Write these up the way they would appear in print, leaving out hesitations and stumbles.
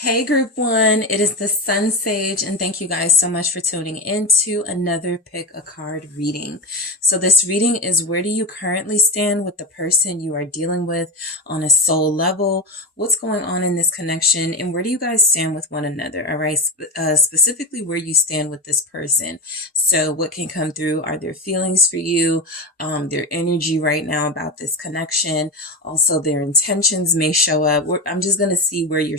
Hey group one, it is the SunSage, and thank you guys so much for tuning into another pick a card reading. So this reading is, where do you currently stand with the person you are dealing with on a soul level? What's going on in this connection, and where do you guys stand with one another? All right, specifically where you stand with this person. So what can come through are their feelings for you, their energy right now about this connection. Also, their intentions may show up. I'm just gonna see where you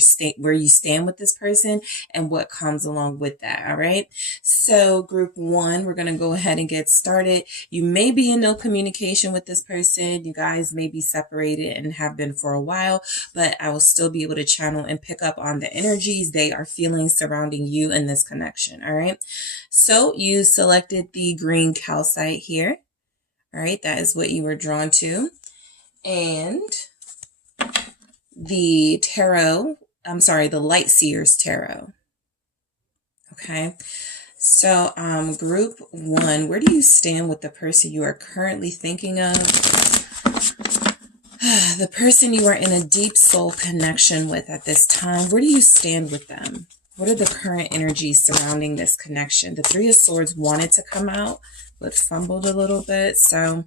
stand with this person and what comes along with that. All right. So group one, we're going to go ahead and get started. You may be in no communication with this person. You guys may be separated and have been for a while, but I will still be able to channel and pick up on the energies they are feeling surrounding you in this connection. All right. So you selected the green calcite here. All right. That is what you were drawn to. And the the Light Seers Tarot. Okay. So, group one, where do you stand with the person you are currently thinking of? The person you are in a deep soul connection with at this time, where do you stand with them? What are the current energies surrounding this connection? The Three of Swords wanted to come out, but fumbled a little bit. So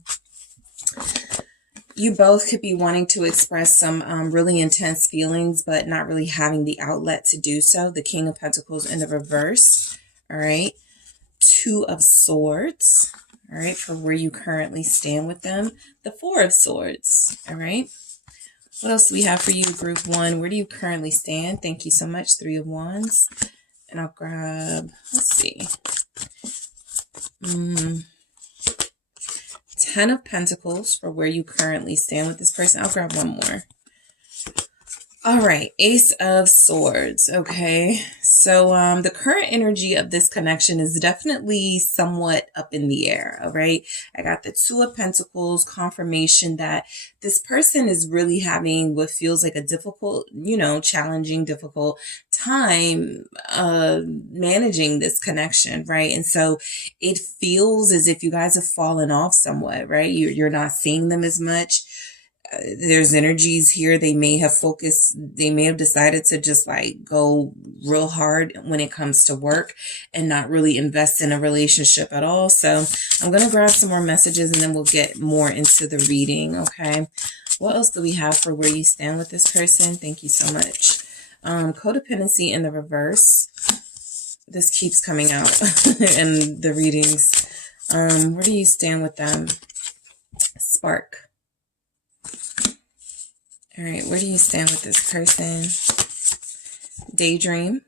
you both could be wanting to express some really intense feelings, but not really having the outlet to do so. The King of Pentacles in the reverse. All right. Two of Swords. All right. For where you currently stand with them. The Four of Swords. All right. What else do we have for you, group one? Where do you currently stand? Thank you so much. Three of Wands. And I'll grab, let's see. 10 of Pentacles for where you currently stand with this person. I'll grab one more. All right, Ace of Swords. Okay, so the current energy of this connection is definitely somewhat up in the air. All right, I got the Two of Pentacles, confirmation that this person is really having what feels like a difficult, challenging, difficult time managing this connection, right? And so it feels as if you guys have fallen off somewhat, right? You're not seeing them as much. There's energies here. They may have decided to just like go real hard when it comes to work and not really invest in a relationship at all. So I'm going to grab some more messages and then we'll get more into the reading. Okay. What else do we have for where you stand with this person? Thank you so much. Codependency in the reverse. This keeps coming out in the readings. Where do you stand with them? Spark. All right, where do you stand with this person? Daydream.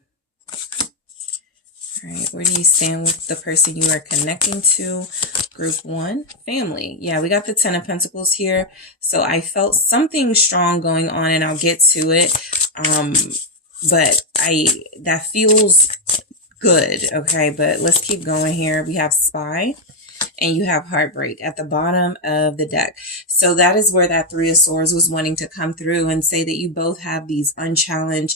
All right, where do you stand with the person you are connecting to? Group one, family. Yeah, we got the 10 of Pentacles here. So I felt something strong going on and I'll get to it. But that feels good. Okay, but let's keep going here. We have Spy. And you have Heartbreak at the bottom of the deck. So that is where that Three of Swords was wanting to come through and say that you both have these unchanneled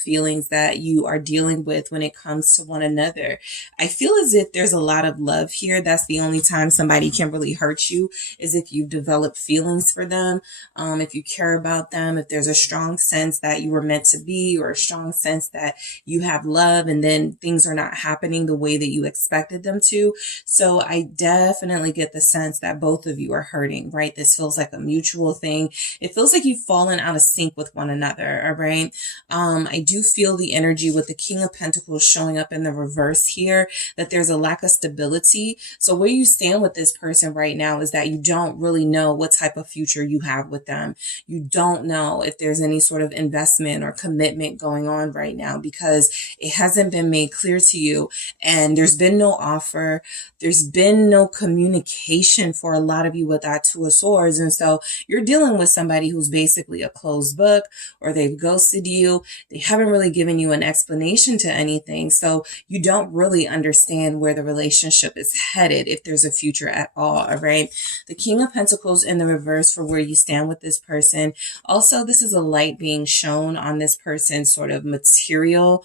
feelings that you are dealing with when it comes to one another. I feel as if there's a lot of love here. That's the only time somebody can really hurt you, is if you've developed feelings for them, if you care about them, if there's a strong sense that you were meant to be, or a strong sense that you have love and then things are not happening the way that you expected them to. So I definitely get the sense that both of you are hurting, right? This feels like a mutual thing. It feels like you've fallen out of sync with one another, all right? I do feel the energy with the King of Pentacles showing up in the reverse here, that there's a lack of stability. So where you stand with this person right now is that you don't really know what type of future you have with them. You don't know if there's any sort of investment or commitment going on right now because it hasn't been made clear to you, and there's been no offer. There's been no communication for a lot of you with that Two of Swords. And so you're dealing with somebody who's basically a closed book, or they've ghosted you. They haven't really given you an explanation to anything. So you don't really understand where the relationship is headed, if there's a future at all. All right. The King of Pentacles in the reverse for where you stand with this person. Also, this is a light being shown on this person's sort of material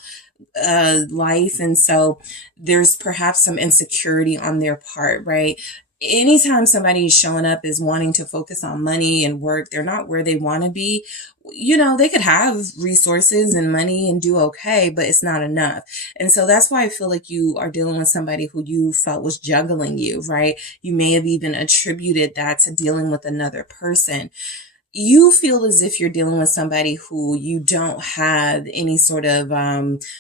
life, and so there's perhaps some insecurity on their part, right? anytime somebody is showing up is wanting to focus on money and work, they're not where they want to be. You know, they could have resources and money and do okay, but it's not enough. And so that's why I feel like you are dealing with somebody who you felt was juggling you, right? You may have even attributed that to dealing with another person. You feel as if you're dealing with somebody who you don't have any sort of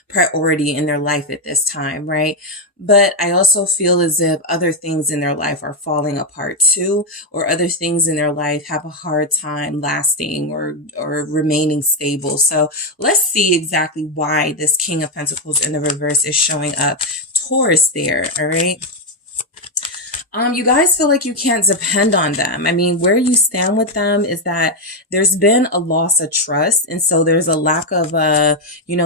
priority in their life at this time, right? But I also feel as if other things in their life are falling apart too, or other things in their life have a hard time lasting or remaining stable. So let's see exactly why this King of Pentacles in the reverse is showing up. Taurus there, all right? You guys feel like you can't depend on them. I mean, where you stand with them is that there's been a loss of trust. And so there's a lack of,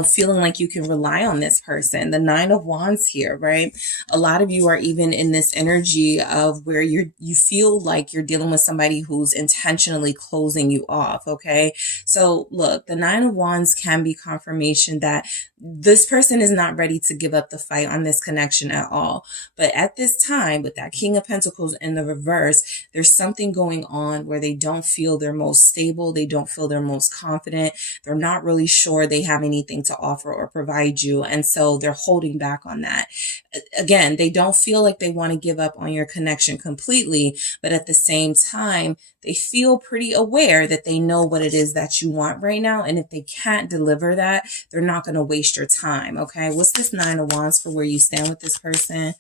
feeling like you can rely on this person. The Nine of Wands here, right? A lot of you are even in this energy of where you feel like you're dealing with somebody who's intentionally closing you off. Okay. So look, the Nine of Wands can be confirmation that this person is not ready to give up the fight on this connection at all. But at this time, with that King of Pentacles in the reverse, there's something going on where they don't feel their most stable. They don't feel their most confident. They're not really sure they have anything to offer or provide you. And so they're holding back on that. Again, they don't feel like they want to give up on your connection completely, but at the same time, they feel pretty aware that they know what it is that you want right now. And if they can't deliver that, they're not going to waste your time. Okay. What's this Nine of Wands for where you stand with this person?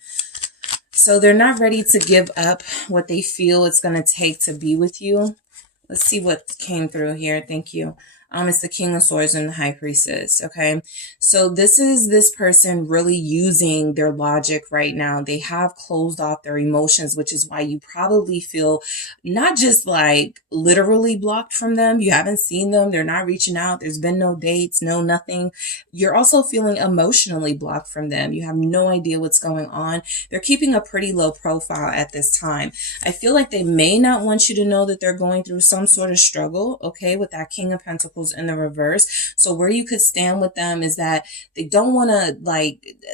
So they're not ready to give up what they feel it's going to take to be with you. Let's see what came through here. Thank you. It's the King of Swords and the High Priestess. Okay. So this is this person really using their logic right now. They have closed off their emotions, which is why you probably feel not just like literally blocked from them. You haven't seen them. They're not reaching out. There's been no dates, no nothing. You're also feeling emotionally blocked from them. You have no idea what's going on. They're keeping a pretty low profile at this time. I feel like they may not want you to know that they're going through some sort of struggle. Okay. With that King of Pentacles in the reverse. So where you could stand with them is that they don't want to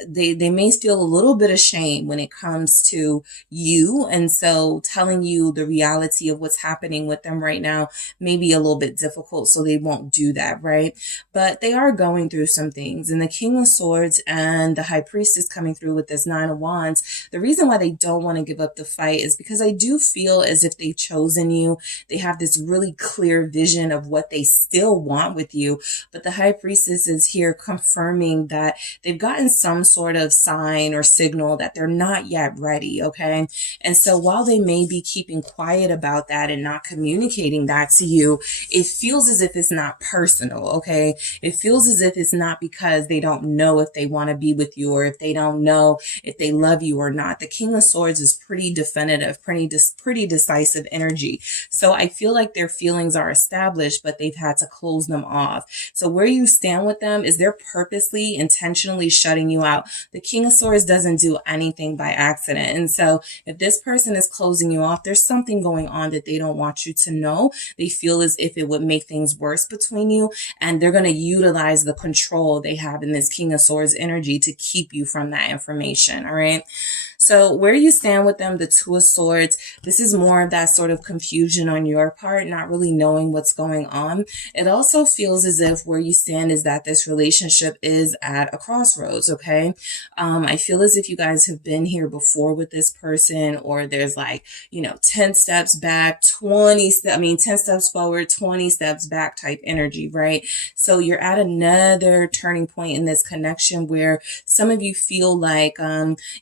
they may feel a little bit of shame when it comes to you. And so telling you the reality of what's happening with them right now may be a little bit difficult. So they won't do that. Right. But they are going through some things, and the King of Swords and the High Priestess coming through with this Nine of Wands. The reason why they don't want to give up the fight is because I do feel as if they've chosen you. They have this really clear vision of what they still want with you. But the High Priestess is here confirming that they've gotten some sort of sign or signal that they're not yet ready. Okay. And so while they may be keeping quiet about that and not communicating that to you, it feels as if it's not personal. Okay. It feels as if it's not because they don't know if they want to be with you, or if they don't know if they love you or not. The King of Swords is pretty definitive, pretty decisive energy. So I feel like their feelings are established, but they've had to close them off. So where you stand with them is they're purposely, intentionally shutting you out. The King of Swords doesn't do anything by accident. And so if this person is closing you off, there's something going on that they don't want you to know. They feel as if it would make things worse between you, and they're going to utilize the control they have in this King of Swords energy to keep you from that information. All right. So where you stand with them, the Two of Swords, this is more of that sort of confusion on your part, not really knowing what's going on. It also feels as if where you stand is that this relationship is at a crossroads. Okay. I feel as if you guys have been here before with this person, or there's 10 steps back, 10 steps forward, 20 steps back type energy, right? So you're at another turning point in this connection where some of you feel like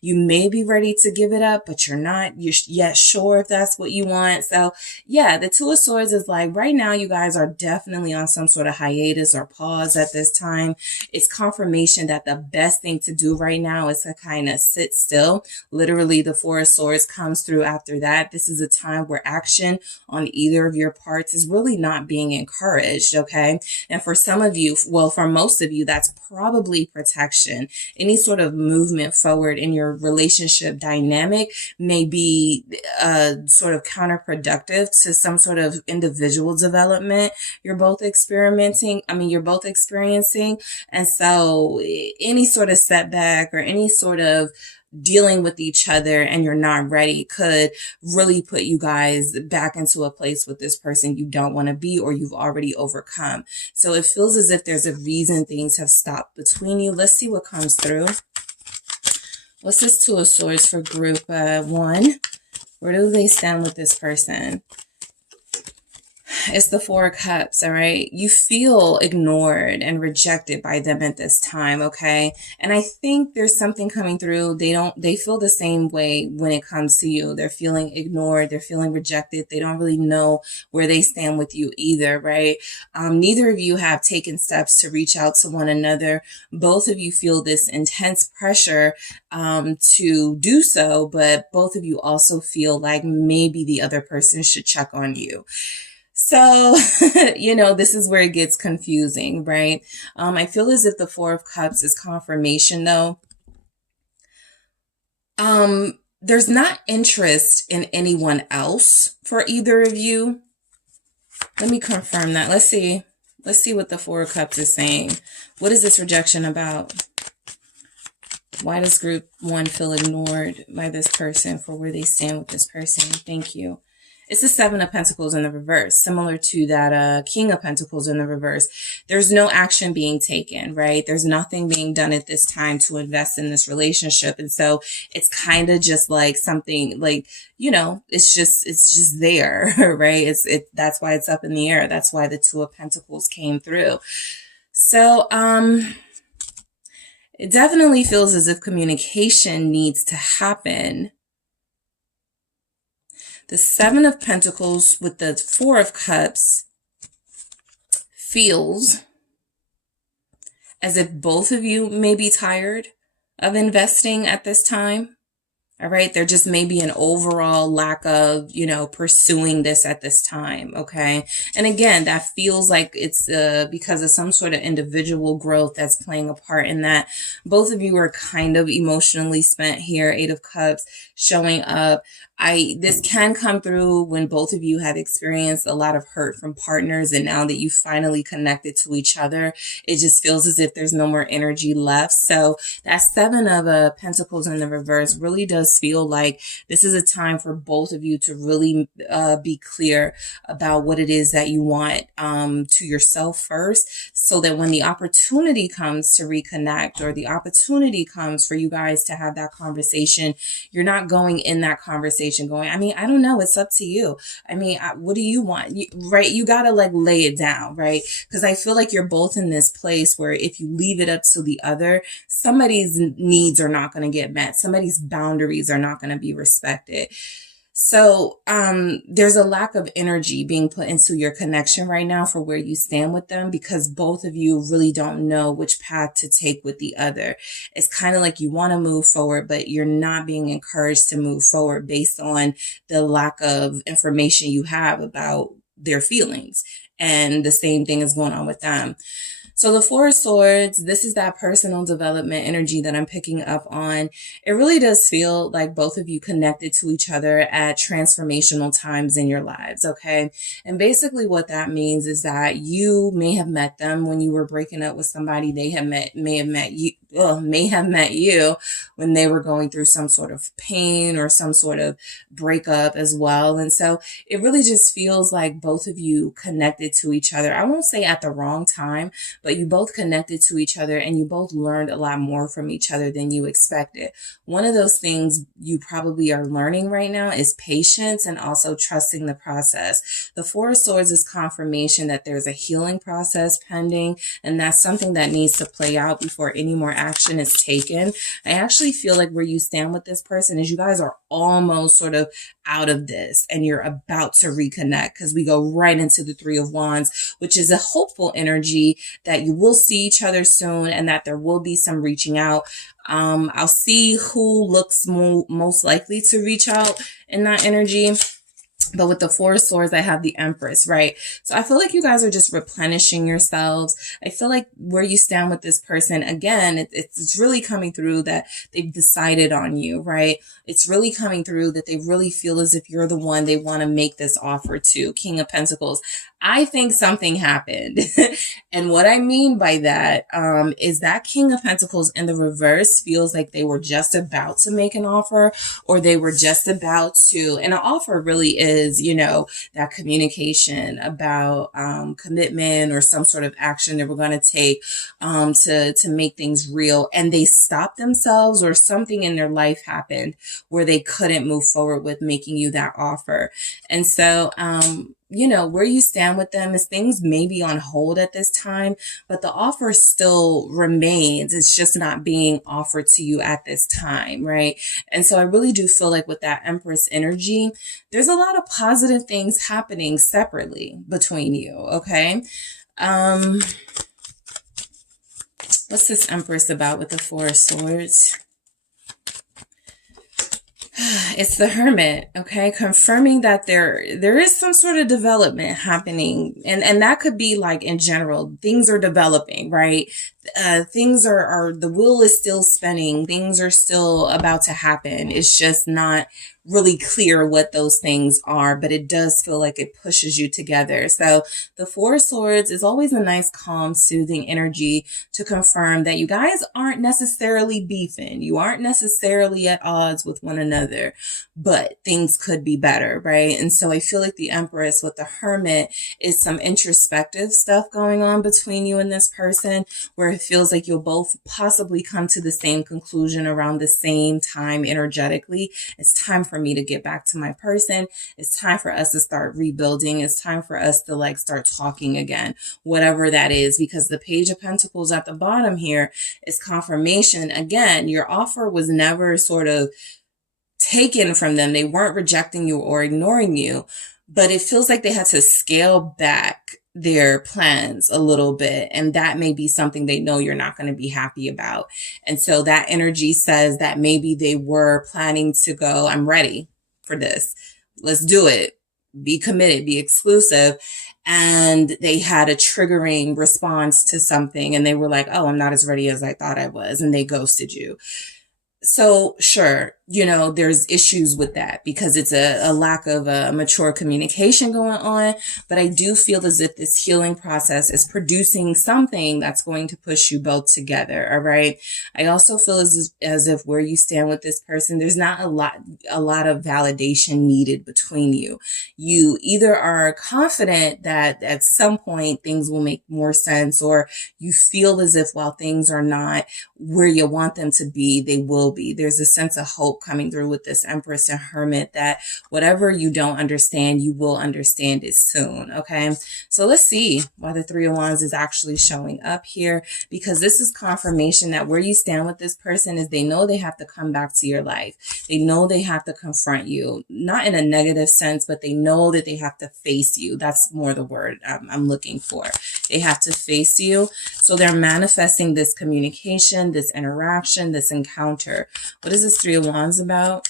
you may be ready to give it up, but you're not yet sure if that's what you want. So yeah, the Two of Swords is like right now you guys are definitely on some sort of hiatus or pause at this time. It's confirmation that the best thing to do right now is to kind of sit still. Literally, the Four of Swords comes through after that. This is a time where action on either of your parts is really not being encouraged. Okay. And for some of you, well, for most of you, that's probably protection. Any sort of movement forward in your relationship dynamic may be sort of counterproductive to some sort of individual development you're both experiencing. And so any sort of setback or any sort of dealing with each other and you're not ready could really put you guys back into a place with this person you don't want to be or you've already overcome. So it feels as if there's a reason things have stopped between you. Let's see what comes through. What's this Two of Swords for group 1? Where do they stand with this person? It's the Four of Cups, all right? You feel ignored and rejected by them at this time, okay? And I think there's something coming through. They feel the same way when it comes to you. They're feeling ignored. They're feeling rejected. They don't really know where they stand with you either, right? Neither of you have taken steps to reach out to one another. Both of you feel this intense pressure to do so, but both of you also feel like maybe the other person should check on you. So, this is where it gets confusing, right? I feel as if the Four of Cups is confirmation though. There's not interest in anyone else for either of you. Let me confirm that. Let's see what the Four of Cups is saying. What is this rejection about? Why does group 1 feel ignored by this person for where they stand with this person? Thank you. It's the Seven of Pentacles in the reverse, similar to that King of Pentacles in the reverse. There's no action being taken, right? There's nothing being done at this time to invest in this relationship. And so it's kind of just like something like, it's just there, right? That's why it's up in the air. That's why the Two of Pentacles came through. So, it definitely feels as if communication needs to happen. The Seven of Pentacles with the Four of Cups feels as if both of you may be tired of investing at this time. All right. There just may be an overall lack of, pursuing this at this time. Okay. And again, that feels like it's because of some sort of individual growth that's playing a part in that. Both of you are kind of emotionally spent here. Eight of Cups showing up. This can come through when both of you have experienced a lot of hurt from partners, and now that you finally connected to each other, it just feels as if there's no more energy left. So that Seven of Pentacles in the reverse really does feel like this is a time for both of you to really be clear about what it is that you want to yourself first, so that when the opportunity comes to reconnect or the opportunity comes for you guys to have that conversation, you're not going in that conversation going, I don't know, it's up to you. What do you want? Right? You got to lay it down, right? Because I feel like you're both in this place where if you leave it up to the other, somebody's needs are not going to get met. Somebody's boundaries are not going to be respected. So there's a lack of energy being put into your connection right now for where you stand with them, because both of you really don't know which path to take with the other. It's kind of like you want to move forward, but you're not being encouraged to move forward based on the lack of information you have about their feelings. And the same thing is going on with them. So the Four of Swords, this is that personal development energy that I'm picking up on. It really does feel like both of you connected to each other at transformational times in your lives, okay? And basically what that means is that you may have met them when you were breaking up with somebody. They may have met you when they were going through some sort of pain or some sort of breakup as well. And so it really just feels like both of you connected to each other. I won't say at the wrong time, but you both connected to each other and you both learned a lot more from each other than you expected. One of those things you probably are learning right now is patience and also trusting the process. The Four of Swords is confirmation that there's a healing process pending, and that's something that needs to play out before any more action is taken. I actually feel like where you stand with this person is you guys are almost sort of out of this and you're about to reconnect, because we go right into the Three of Wands, which is a hopeful energy that you will see each other soon and that there will be some reaching out. I'll see who looks most likely to reach out in that energy. But with the Four of Swords, I have the Empress, right? So I feel like you guys are just replenishing yourselves. I feel like where you stand with this person, again, it's really coming through that they've decided on you, right? It's really coming through that they really feel as if you're the one they want to make this offer to. King of Pentacles. I think something happened. And what I mean by that is that King of Pentacles in the reverse feels like they were just about to make an offer, or they were just about to, and an offer really is, you know, that communication about commitment or some sort of action that we're going to take to make things real. And they stopped themselves, or something in their life happened where they couldn't move forward with making you that offer. And so, you know, where you stand with them is things may be on hold at this time, but the offer still remains. It's just not being offered to you at this time, right? And so I really do feel like with that Empress energy, there's a lot of positive things happening separately between you, okay? What's this Empress about with the Four of Swords? It's the Hermit, okay? Confirming that there is some sort of development happening. And that could be like in general, things are developing, right? Things are, the wheel is still spinning. Things are still about to happen. It's just not really clear what those things are, but it does feel like it pushes you together. So the Four of Swords is always a nice, calm, soothing energy to confirm that you guys aren't necessarily beefing. You aren't necessarily at odds with one another, but things could be better, right? And so I feel like the Empress with the Hermit is some introspective stuff going on between you and this person, where it feels like you'll both possibly come to the same conclusion around the same time energetically. It's time for me to get back to my person. It's time for us to start rebuilding. It's time for us to like start talking again, whatever that is, because the Page of Pentacles at the bottom here is confirmation. Again, your offer was never sort of taken from them. They weren't rejecting you or ignoring you, but it feels like they had to scale back their plans a little bit. And that may be something they know you're not going to be happy about. And so that energy says that maybe they were planning to go, I'm ready for this. Let's do it. Be committed, be exclusive. And they had a triggering response to something. And they were like, oh, I'm not as ready as I thought I was. And they ghosted you. So sure, you know, there's issues with that because it's a lack of mature communication going on. But I do feel as if this healing process is producing something that's going to push you both together. All right. I also feel as if where you stand with this person, there's not a lot of validation needed between you. You either are confident that at some point things will make more sense, or you feel as if while things are not where you want them to be, they will be. There's a sense of hope coming through with this Empress and Hermit that whatever you don't understand, you will understand it soon. Okay. So let's see why the Three of Wands is actually showing up here, because this is confirmation that where you stand with this person is they know they have to come back to your life. They know they have to confront you, not in a negative sense, but they know that they have to face you. That's more the word I'm looking for. They have to face you. So they're manifesting this communication, this interaction, this encounter. What is this Three of Wands about?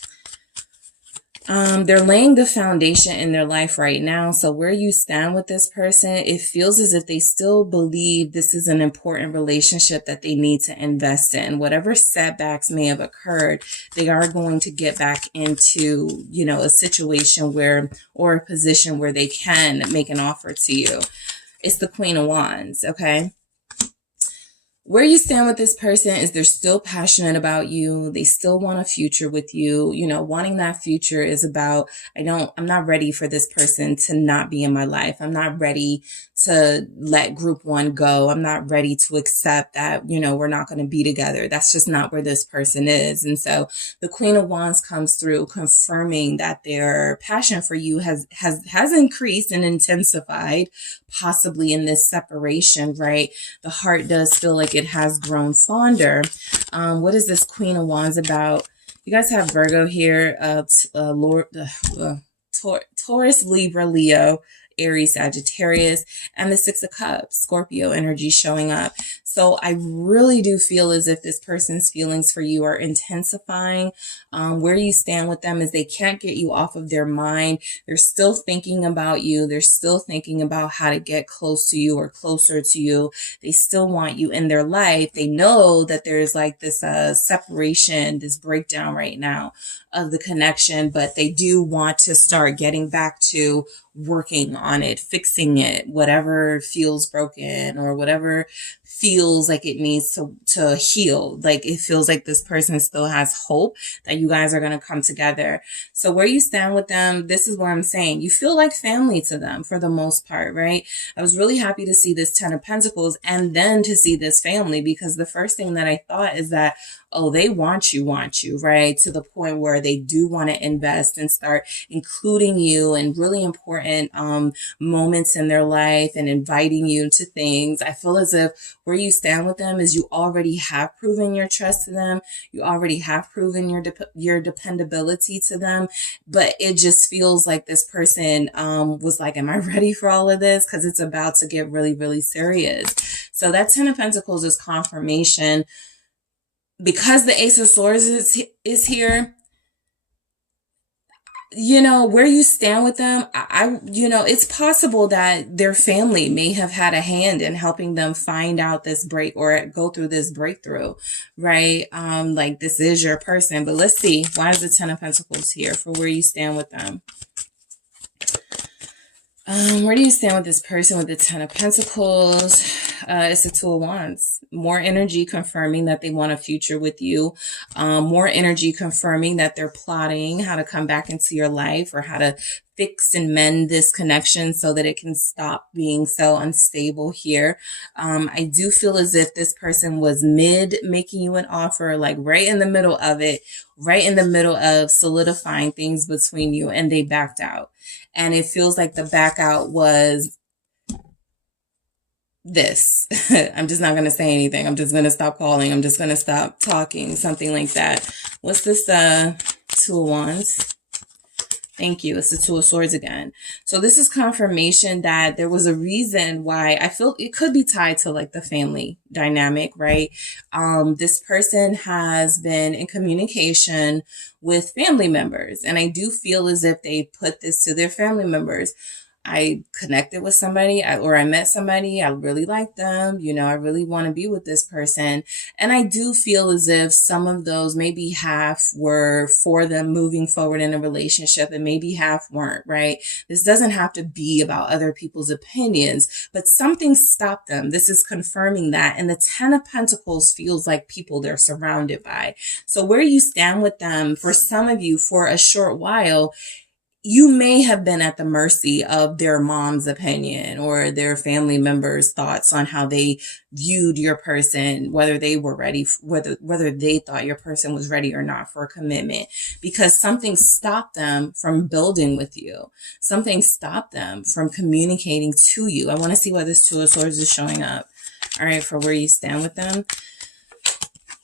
They're laying the foundation in their life right now. So where you stand with this person, it feels as if they still believe this is an important relationship that they need to invest in. Whatever setbacks may have occurred, they are going to get back into, you know, a situation where, or a position where they can make an offer to you. It's the Queen of Wands, okay? Where you stand with this person is they're still passionate about you. They still want a future with you. You know, wanting that future is about, I'm not ready for this person to not be in my life. I'm not ready to let group one go. I'm not ready to accept that, you know, we're not going to be together. That's just not where this person is. And so the Queen of Wands comes through confirming that their passion for you has increased and intensified, possibly in this separation, right? The heart does feel like it has grown fonder. What is this Queen of Wands about? You guys have Virgo here, Taurus, Libra, Leo, Aries, Sagittarius, and the Six of Cups, Scorpio energy showing up. So I really do feel as if this person's feelings for you are intensifying. Where you stand with them is they can't get you off of their mind. They're still thinking about you. They're still thinking about how to get close to you or closer to you. They still want you in their life. They know that there's like this separation, this breakdown right now of the connection, but they do want to start getting back to working on it, fixing it, whatever feels broken or whatever feels like it needs to heal. Like it feels like this person still has hope that you guys are going to come together. So where you stand with them, this is what I'm saying. You feel like family to them for the most part, right? I was really happy to see this 10 of Pentacles and then to see this family, because the first thing that I thought is that, oh, they want you, right? To the point where they do want to invest and start including you in really important moments in their life and inviting you to things. I feel as if where you stand with them is you already have proven your trust to them. You already have proven your dependability to them. But it just feels like this person was like, am I ready for all of this? Because it's about to get really, really serious. So that 10 of Pentacles is confirmation. Because the Ace of Swords is here, you know, where you stand with them, it's possible that their family may have had a hand in helping them find out this break or go through this breakthrough, right? Like this is your person. But let's see, why is the 10 of Pentacles here for where you stand with them? Where do you stand with this person with the 10 of Pentacles? It's a 2 of Wands. More energy confirming that they want a future with you. More energy confirming that they're plotting how to come back into your life or how to fix and mend this connection so that it can stop being so unstable here. I do feel as if this person was making you an offer, like right in the middle of it, right in the middle of solidifying things between you, and they backed out. And it feels like the back out was this. I'm just not going to say anything. I'm just going to stop calling. I'm just going to stop talking. Something like that. What's this? 2 of Wands. Thank you. It's the 2 of Swords again. So this is confirmation that there was a reason why. I feel it could be tied to like the family dynamic, right? This person has been in communication with family members, and I do feel as if they put this to their family members. I connected with somebody or I met somebody. I really like them. You know, I really want to be with this person. And I do feel as if some of those, maybe half were for them moving forward in a relationship and maybe half weren't, right? This doesn't have to be about other people's opinions, but something stopped them. This is confirming that. And the 10 of Pentacles feels like people they're surrounded by. So where you stand with them, for some of you, for a short while, you may have been at the mercy of their mom's opinion or their family members' thoughts on how they viewed your person, whether they were ready, whether they thought your person was ready or not for a commitment, because something stopped them from building with you. Something stopped them from communicating to you. I want to see why this 2 of Swords is showing up. All right, for where you stand with them.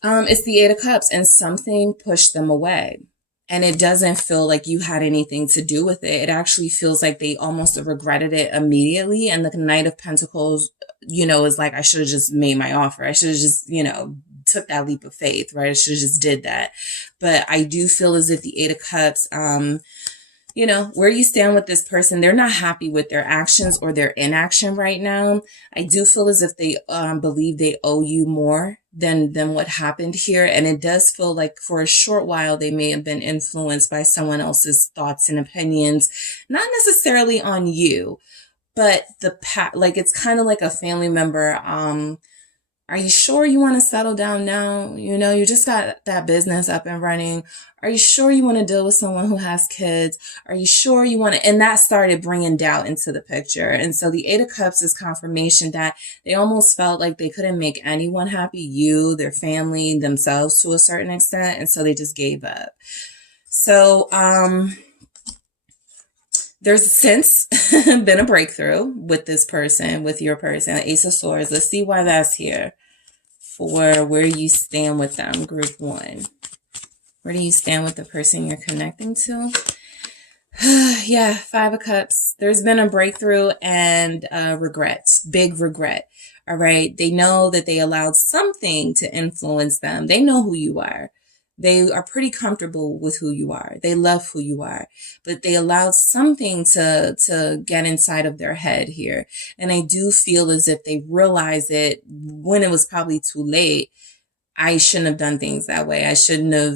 It's the 8 of Cups, and something pushed them away. And it doesn't feel like you had anything to do with it. It actually feels like they almost regretted it immediately. And the Knight of Pentacles, you know, is like, I should have just made my offer. I should have just, you know, took that leap of faith, right? I should have just did that. But I do feel as if the 8 of Cups, you know, where you stand with this person, they're not happy with their actions or their inaction right now. I do feel as if they believe they owe you more than what happened here. And it does feel like for a short while, they may have been influenced by someone else's thoughts and opinions, not necessarily on you, but like it's kind of like a family member. Are you sure you want to settle down now? You know, you just got that business up and running. Are you sure you want to deal with someone who has kids? Are you sure you want to? And that started bringing doubt into the picture. And so the 8 of Cups is confirmation that they almost felt like they couldn't make anyone happy, you, their family, themselves to a certain extent. And so they just gave up. So, there's since been a breakthrough with this person, with your person, Ace of Swords. Let's see why that's here for where you stand with them, group 1. Where do you stand with the person you're connecting to? Yeah, Five of Cups. There's been a breakthrough and regret, big regret. All right. They know that they allowed something to influence them. They know who you are. They are pretty comfortable with who you are. They love who you are, but they allowed something to get inside of their head here. And I do feel as if they realize it when it was probably too late. I shouldn't have done things that way. I shouldn't have,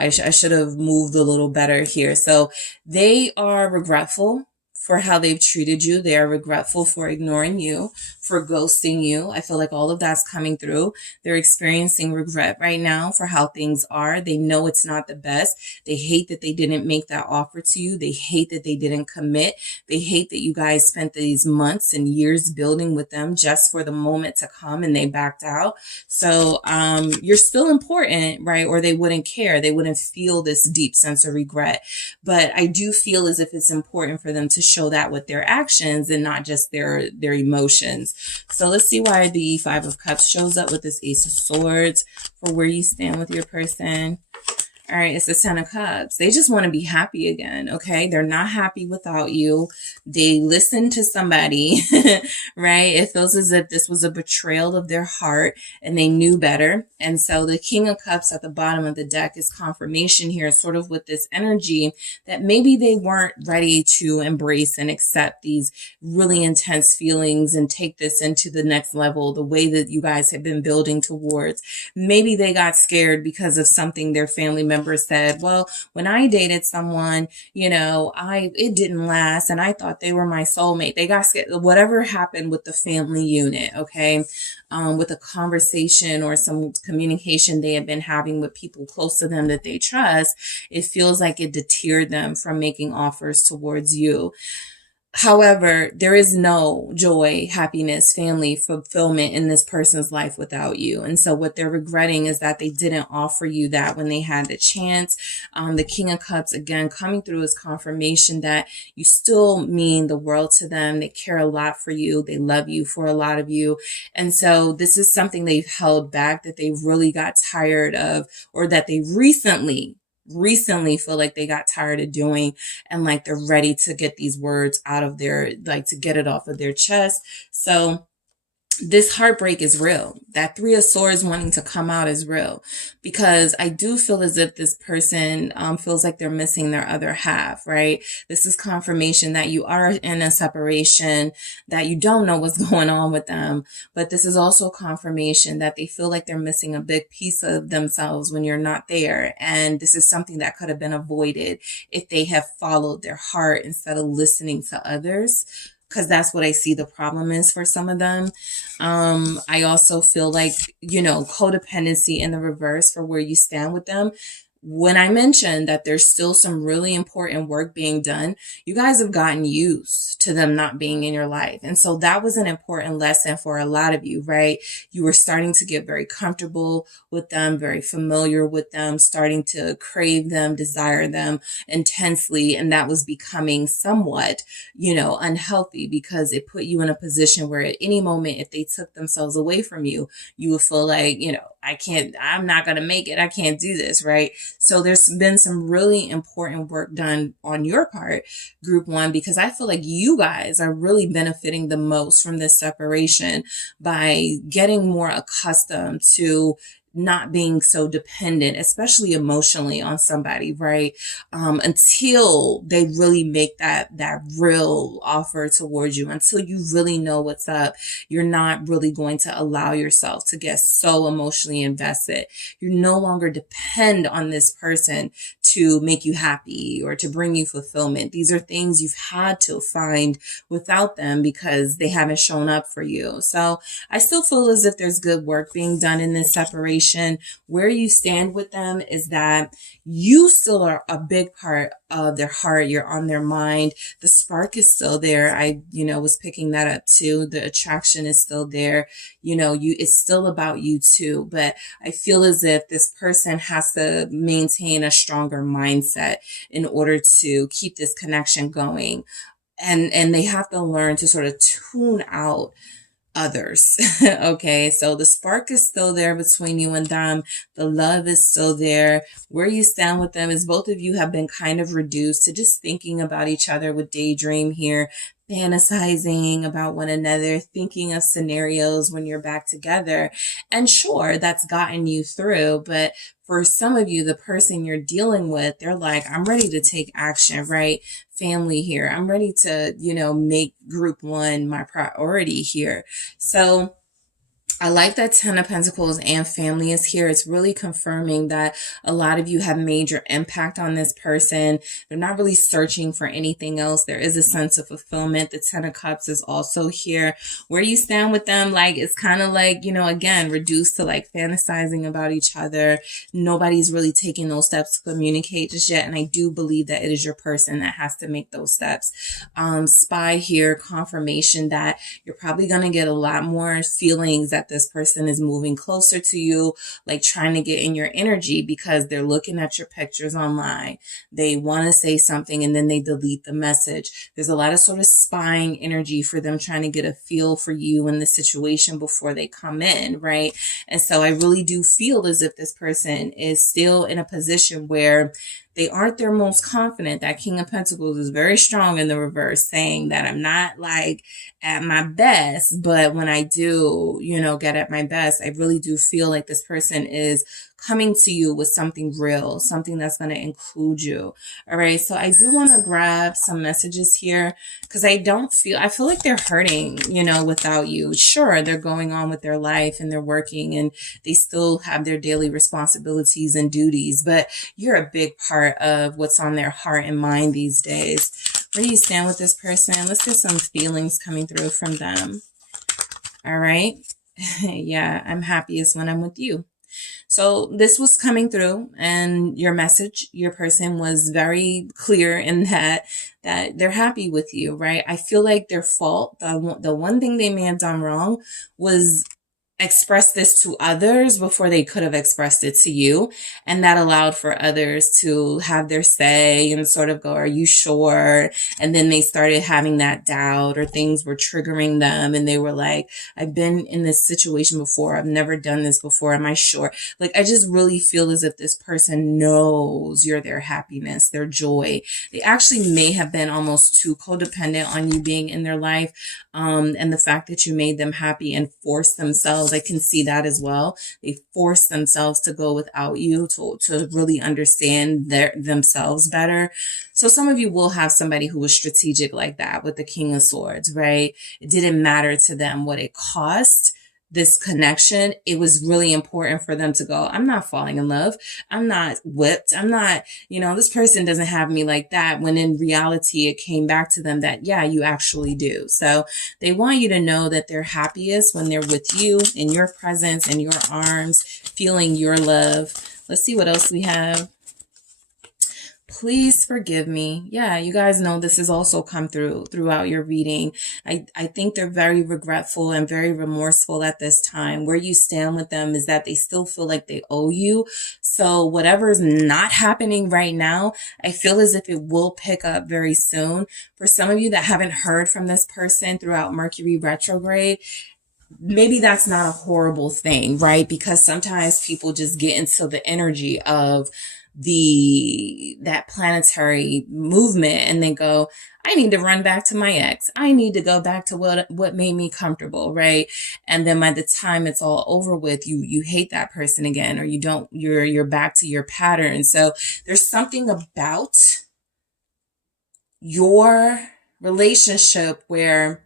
I should have moved a little better here. So they are regretful for how they've treated you. They are regretful for ignoring you, for ghosting you. I feel like all of that's coming through. They're experiencing regret right now for how things are. They know it's not the best. They hate that they didn't make that offer to you. They hate that they didn't commit. They hate that you guys spent these months and years building with them just for the moment to come and they backed out. So you're still important, right? Or they wouldn't care. They wouldn't feel this deep sense of regret. But I do feel as if it's important for them to show that with their actions and not just their emotions. So let's see why the Five of Cups shows up with this Ace of Swords for where you stand with your person. All right, it's the Ten of Cups. They just want to be happy again, okay? They're not happy without you. They listened to somebody, right? It feels as if this was a betrayal of their heart and they knew better. And so the King of Cups at the bottom of the deck is confirmation here, sort of with this energy that maybe they weren't ready to embrace and accept these really intense feelings and take this into the next level, the way that you guys have been building towards. Maybe they got scared because of something their family member said. Well, when I dated someone, it didn't last and I thought they were my soulmate. They got scared. Whatever happened with the family unit, okay? With a conversation or some communication they had been having with people close to them that they trust, it feels like it deterred them from making offers towards you. However, there is no joy, happiness, family, fulfillment in this person's life without you. And so what they're regretting is that they didn't offer you that when they had the chance. The King of Cups, again, coming through as confirmation that you still mean the world to them. They care a lot for you. They love you for a lot of you. And so this is something they've held back that they really got tired of, or that they recently feel like they got tired of doing, and like they're ready to get these words out of their, like to get it off of their chest. So this heartbreak is real. That Three of Swords wanting to come out is real, because I do feel as if this person feels like they're missing their other half, right? This is confirmation that you are in a separation, that you don't know what's going on with them. But this is also confirmation that they feel like they're missing a big piece of themselves when you're not there. And this is something that could have been avoided if they have followed their heart instead of listening to others, because that's what I see the problem is for some of them. I also feel like, codependency in the reverse for where you stand with them. When I mentioned that there's still some really important work being done, you guys have gotten used to them not being in your life. And so that was an important lesson for a lot of you, right? You were starting to get very comfortable with them, very familiar with them, starting to crave them, desire them intensely. And that was becoming somewhat, unhealthy, because it put you in a position where at any moment, if they took themselves away from you, you would feel like, I'm not going to make it. I can't do this, right? So there's been some really important work done on your part, group one, because I feel like you guys are really benefiting the most from this separation by getting more accustomed to not being so dependent, especially emotionally, on somebody, right? Until they really make that real offer towards you, until you really know what's up, you're not really going to allow yourself to get so emotionally invested. You no longer depend on this person to make you happy or to bring you fulfillment. These are things you've had to find without them because they haven't shown up for you. So I still feel as if there's good work being done in this separation. Where you stand with them is that you still are a big part of their heart. You're on their mind. The spark is still there. I, was picking that up too. The attraction is still there. It's still about you too. But I feel as if this person has to maintain a stronger mindset in order to keep this connection going. And they have to learn to sort of tune out others. Okay, so the spark is still there between you and them. The love is still there. Where you stand with them is both of you have been kind of reduced to just thinking about each other with daydream here, fantasizing about one another, thinking of scenarios when you're back together. And sure, that's gotten you through, but for some of you, the person you're dealing with, they're like, I'm ready to take action, right? Family here. I'm ready to, make group one my priority here. So I like that 10 of Pentacles and family is here. It's really confirming that a lot of you have major impact on this person. They're not really searching for anything else. There is a sense of fulfillment. The 10 of Cups is also here. Where you stand with them, like, it's kind of like, again, reduced to like fantasizing about each other. Nobody's really taking those steps to communicate just yet. And I do believe that it is your person that has to make those steps. Spy here, confirmation that you're probably going to get a lot more feelings that this person is moving closer to you, like trying to get in your energy because they're looking at your pictures online. They want to say something and then they delete the message. There's a lot of sort of spying energy for them trying to get a feel for you and the situation before they come in, right? And so I really do feel as if this person is still in a position where they aren't their most confident. That King of Pentacles is very strong in the reverse, saying that I'm not like at my best, but when I do, get at my best, I really do feel like this person is coming to you with something real, something that's going to include you. All right. So I do want to grab some messages here because I feel like they're hurting, without you. Sure, they're going on with their life and they're working and they still have their daily responsibilities and duties, but you're a big part of what's on their heart and mind these days. Where do you stand with this person? Let's get some feelings coming through from them. All right. Yeah, I'm happiest when I'm with you. So this was coming through and your message, your person was very clear in that they're happy with you, right? I feel like their fault, the one thing they may have done wrong was express this to others before they could have expressed it to you. And that allowed for others to have their say and sort of go, are you sure? And then they started having that doubt or things were triggering them. And they were like, I've been in this situation before. I've never done this before. Am I sure? Like, I just really feel as if this person knows you're their happiness, their joy. They actually may have been almost too codependent on you being in their life. And the fact that you made them happy and forced themselves, I can see that as well. They forced themselves to go without you to really understand themselves better. So some of you will have somebody who was strategic like that with the King of Swords, right? It didn't matter to them what it cost. This connection, it was really important for them to go, I'm not falling in love. I'm not whipped. I'm not, this person doesn't have me like that. When in reality, it came back to them that, yeah, you actually do. So they want you to know that they're happiest when they're with you, in your presence, in your arms, feeling your love. Let's see what else we have. Please forgive me. Yeah, you guys know this has also come throughout your reading. I think they're very regretful and very remorseful at this time. Where you stand with them is that they still feel like they owe you. So whatever is not happening right now, I feel as if it will pick up very soon. For some of you that haven't heard from this person throughout Mercury retrograde, maybe that's not a horrible thing, right? Because sometimes people just get into the energy of that planetary movement and they go, I need to run back to my ex. I need to go back to what made me comfortable, right? And then by the time it's all over with, you hate that person again, or you're back to your pattern. So there's something about your relationship where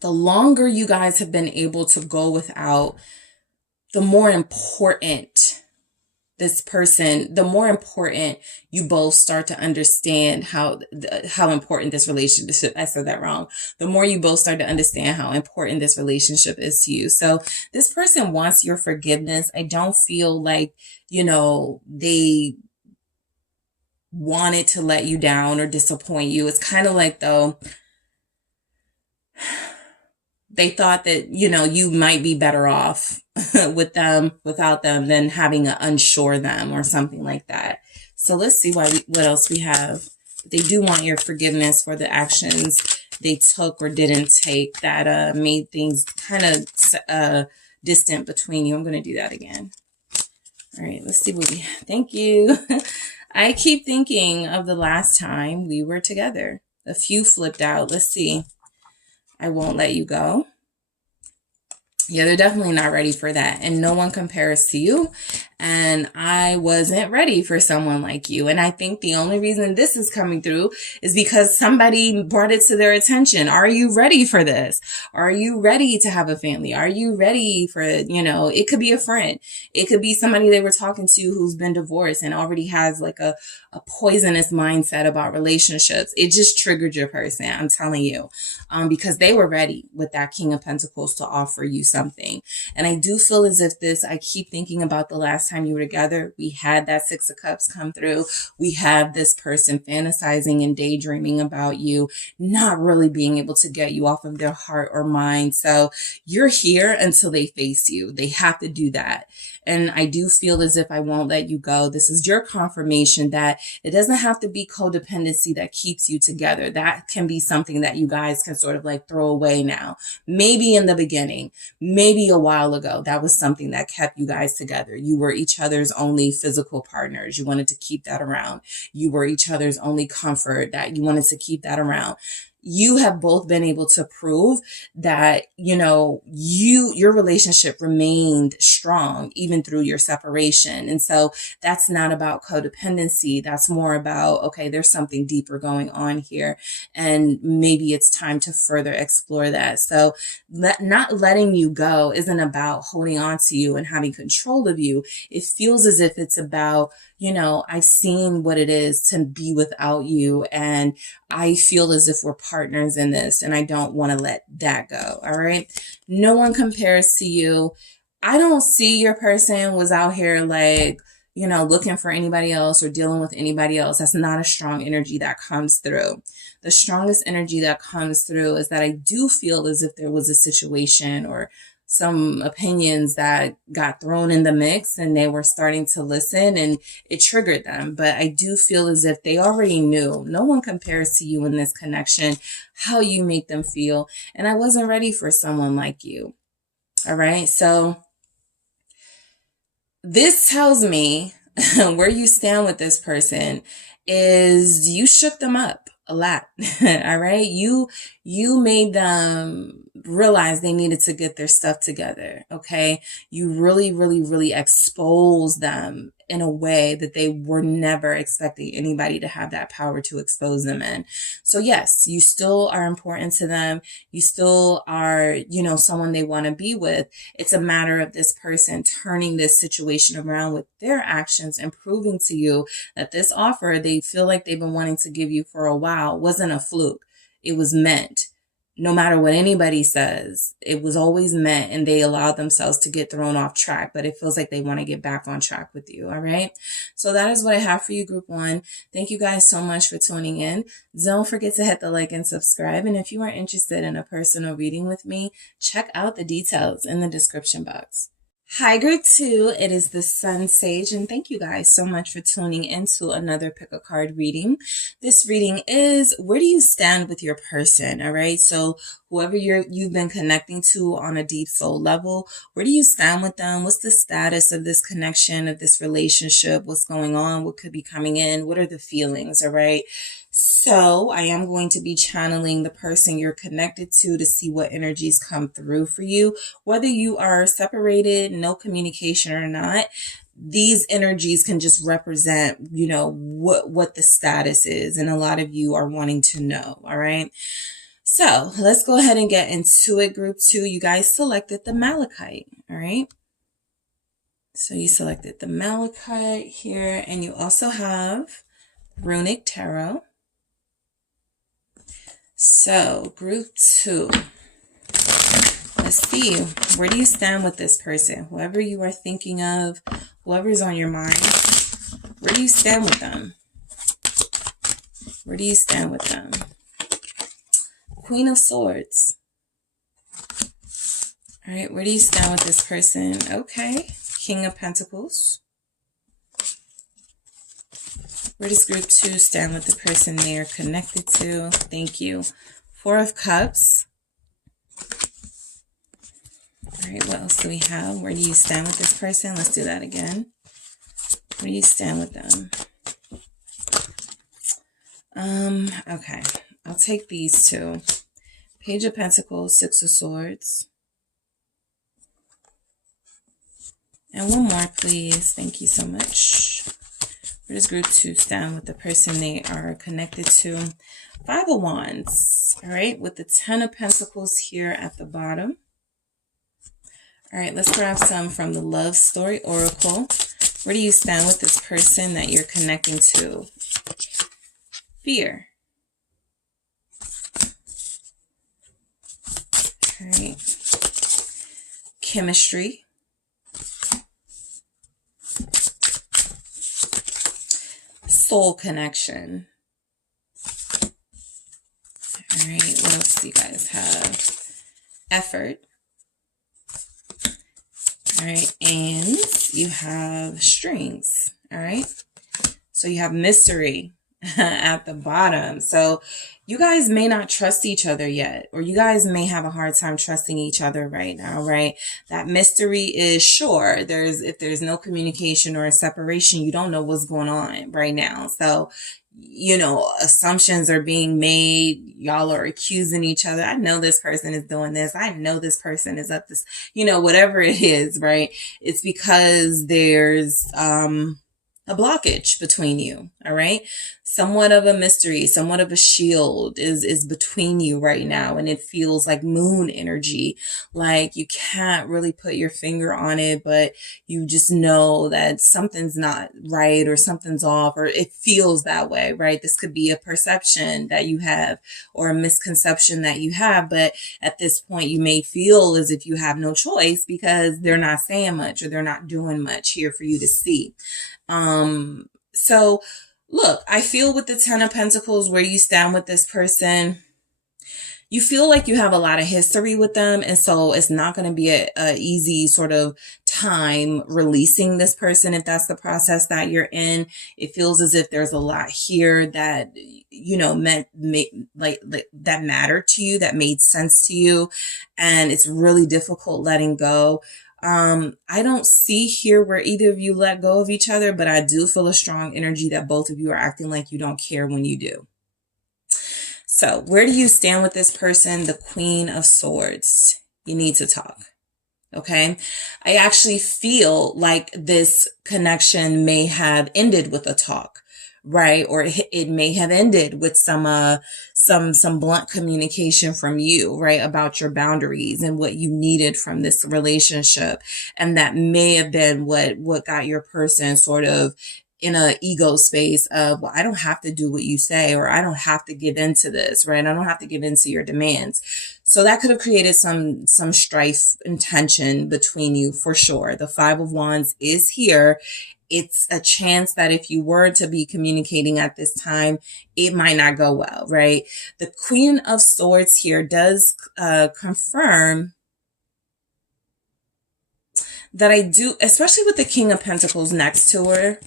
the longer you guys have been able to go without, the more important this person, the more important you both start to understand how important this relationship, I said that wrong. The more you both start to understand how important this relationship is to you. So this person wants your forgiveness. I don't feel like, they wanted to let you down or disappoint you. It's kind of like, though, they thought that, you might be better off without them than having to unsure them or something like that. So let's see what else we have. They do want your forgiveness for the actions they took or didn't take that made things kind of distant between you. I'm going to do that again. All right, let's see what we, thank you. I keep thinking of the last time we were together. A few flipped out. Let's see. I won't let you go. Yeah, they're definitely not ready for that. And no one compares to you. And I wasn't ready for someone like you. And I think the only reason this is coming through is because somebody brought it to their attention. Are you ready for this? Are you ready to have a family? Are you ready for, it could be a friend. It could be somebody they were talking to who's been divorced and already has like a poisonous mindset about relationships. It just triggered your person. I'm telling you, because they were ready with that King of Pentacles to offer you something. And I do feel as if I keep thinking about the last time you were together, we had that Six of Cups come through. We have this person fantasizing and daydreaming about you, not really being able to get you off of their heart or mind. So you're here until they face you. They have to do that. And I do feel as if I won't let you go. This is your confirmation that it doesn't have to be codependency that keeps you together. That can be something that you guys can sort of like throw away now. Maybe in the beginning, maybe a while ago, that was something that kept you guys together. You were each other's only physical partners. You wanted to keep that around. You were each other's only comfort, that you wanted to keep that around. You have both been able to prove that, your relationship remained strong even through your separation. And so that's not about codependency. That's more about, okay, there's something deeper going on here. And maybe it's time to further explore that. So not letting you go isn't about holding on to you and having control of you. It feels as if it's about, I've seen what it is to be without you. And I feel as if we're partners in this, and I don't want to let that go. All right. No one compares to you. I don't see your person was out here like, looking for anybody else or dealing with anybody else. That's not a strong energy that comes through. The strongest energy that comes through is that I do feel as if there was a situation or some opinions that got thrown in the mix and they were starting to listen and it triggered them. But I do feel as if they already knew. No one compares to you in this connection, how you make them feel. And I wasn't ready for someone like you. All right. So this tells me where you stand with this person is you shook them up a lot. All right. You made them realize they needed to get their stuff together. Okay. You really, really, really exposed them in a way that they were never expecting anybody to have that power to expose them in. So yes, you still are important to them. You still are, someone they want to be with. It's a matter of this person turning this situation around with their actions and proving to you that this offer they feel like they've been wanting to give you for a while wasn't a fluke. It was meant. No matter what anybody says, it was always meant, and they allowed themselves to get thrown off track, but it feels like they want to get back on track with you. All right. So that is what I have for you, group one. Thank you guys so much for tuning in. Don't forget to hit the like and subscribe. And if you are interested in a personal reading with me, check out the details in the description box. Hi, group two. It is the SunSage, and thank you guys so much for tuning into another pick a card reading. This reading is, where do you stand with your person? All right. So whoever you've been connecting to on a deep soul level, where do you stand with them? What's the status of this connection, of this relationship? What's going on? What could be coming in? What are the feelings? All right. So I am going to be channeling the person you're connected to see what energies come through for you, whether you are separated, no communication or not. These energies can just represent, what the status is. And a lot of you are wanting to know. All right. So let's go ahead and get into it. Group two, you guys selected the Malachite. All right. So you selected the Malachite here, and you also have Runic Tarot. So group two, let's see, where do you stand with this person? Whoever you are thinking of, whoever's on your mind, where do you stand with them? Where do you stand with them? Queen of Swords. All right, where do you stand with this person? Okay, King of Pentacles. Where does group two stand with the person they are connected to? Thank you. Four of Cups. All right, what else do we have? Where do you stand with this person? Let's do that again. Where do you stand with them? Okay. I'll take these two. Page of Pentacles, Six of Swords. And one more, please. Thank you so much. Where does group 2 stand with the person they are connected to? Five of Wands. All right, with the Ten of Pentacles here at the bottom. All right, let's grab some from the Love Story Oracle. Where do you stand with this person that you're connecting to? Fear. All right. Chemistry. Soul connection. All right, what else do you guys have? Effort. All right, and you have strings. All right, so you have mystery at the bottom. So you guys may not trust each other yet, or you guys may have a hard time trusting each other right now, right? That mystery is sure. If there's no communication or a separation, you don't know what's going on right now. So, you know, assumptions are being made. Y'all are accusing each other. I know this person is doing this. I know this person is up this, you know, whatever it is, right? It's because there's, a blockage between you. All right. Somewhat of a mystery, somewhat of a shield is between you right now. And it feels like moon energy. Like you can't really put your finger on it, but you just know that something's not right or something's off, or it feels that way, right? This could be a perception that you have or a misconception that you have. But at this point, you may feel as if you have no choice because they're not saying much or they're not doing much here for you to see. So look, I feel with the Ten of Pentacles where you stand with this person, you feel like you have a lot of history with them. And so it's not going to be a easy sort of time releasing this person if that's the process that you're in. It feels as if there's a lot here that, you know, like that mattered to you, that made sense to you. And it's really difficult letting go. I don't see here where either of you let go of each other, but I do feel a strong energy that both of you are acting like you don't care when you do. So where do you stand with this person? The Queen of Swords. You need to talk. Okay. I actually feel like this connection may have ended with a talk, right? Or it may have ended with some blunt communication from you, right? About your boundaries and what you needed from this relationship. And that may have been what got your person sort of in a ego space of, well, I don't have to do what you say, or I don't have to give into this, right? I don't have to give into your demands. So that could have created some strife and tension between you for sure. The Five of Wands is here. It's a chance that if you were to be communicating at this time, it might not go well, right? The Queen of Swords here does confirm that I do, especially with the King of Pentacles next to her.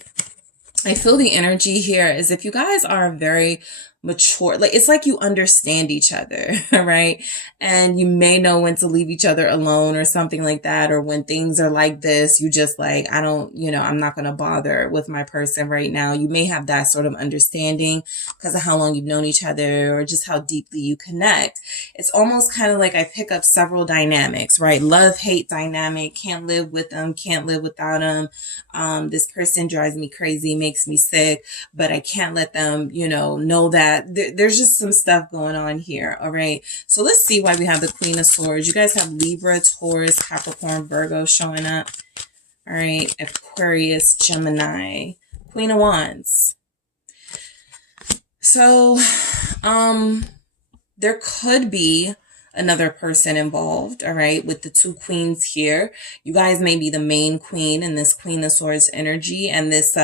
I feel the energy here is if you guys are very mature, like it's like you understand each other, right? And you may know when to leave each other alone or something like that. Or when things are like this, you just like, I don't, you know, I'm not going to bother with my person right now. You may have that sort of understanding because of how long you've known each other or just how deeply you connect. It's almost kind of like I pick up several dynamics, right? Love, hate dynamic, can't live with them, can't live without them. This person drives me crazy, makes me sick, but I can't let them, you know that there's just some stuff going on here. All right. So let's see why we have the Queen of Swords. You guys have Libra, Taurus, Capricorn, Virgo showing up. All right. Aquarius, Gemini, Queen of Wands. So, there could be another person involved, all right? With the two queens here, you guys may be the main queen in this Queen of Swords energy, and this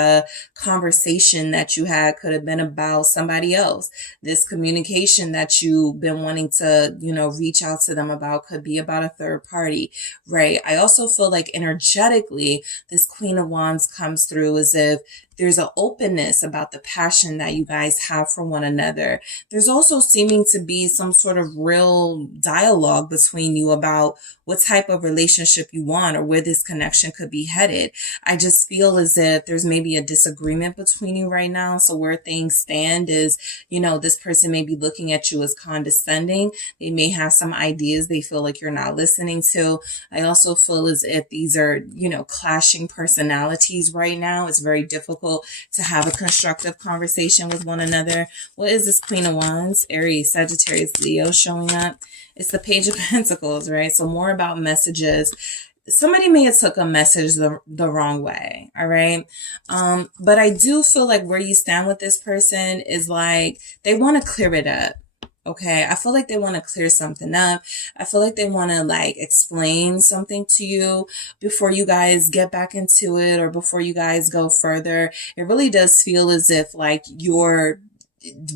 conversation that you had could have been about somebody else. This communication that you've been wanting to, reach out to them about could be about a third party, right? I also feel like energetically, this Queen of Wands comes through as if there's an openness about the passion that you guys have for one another. There's also seeming to be some sort of real dialogue between you about what type of relationship you want or where this connection could be headed. I just feel as if there's maybe a disagreement between you right now. So where things stand is, this person may be looking at you as condescending. They may have some ideas they feel like you're not listening to. I also feel as if these are, clashing personalities right now. It's very difficult to have a constructive conversation with one another. What is this Queen of Wands? Aries, Sagittarius, Leo showing up. It's the Page of Pentacles, right? So more about messages. Somebody may have took a message the wrong way, all right? But I do feel like where you stand with this person is like they want to clear it up. Okay, I feel like they want to clear something up. I feel like they want to explain something to you before you guys get back into it or before you guys go further. It really does feel as if your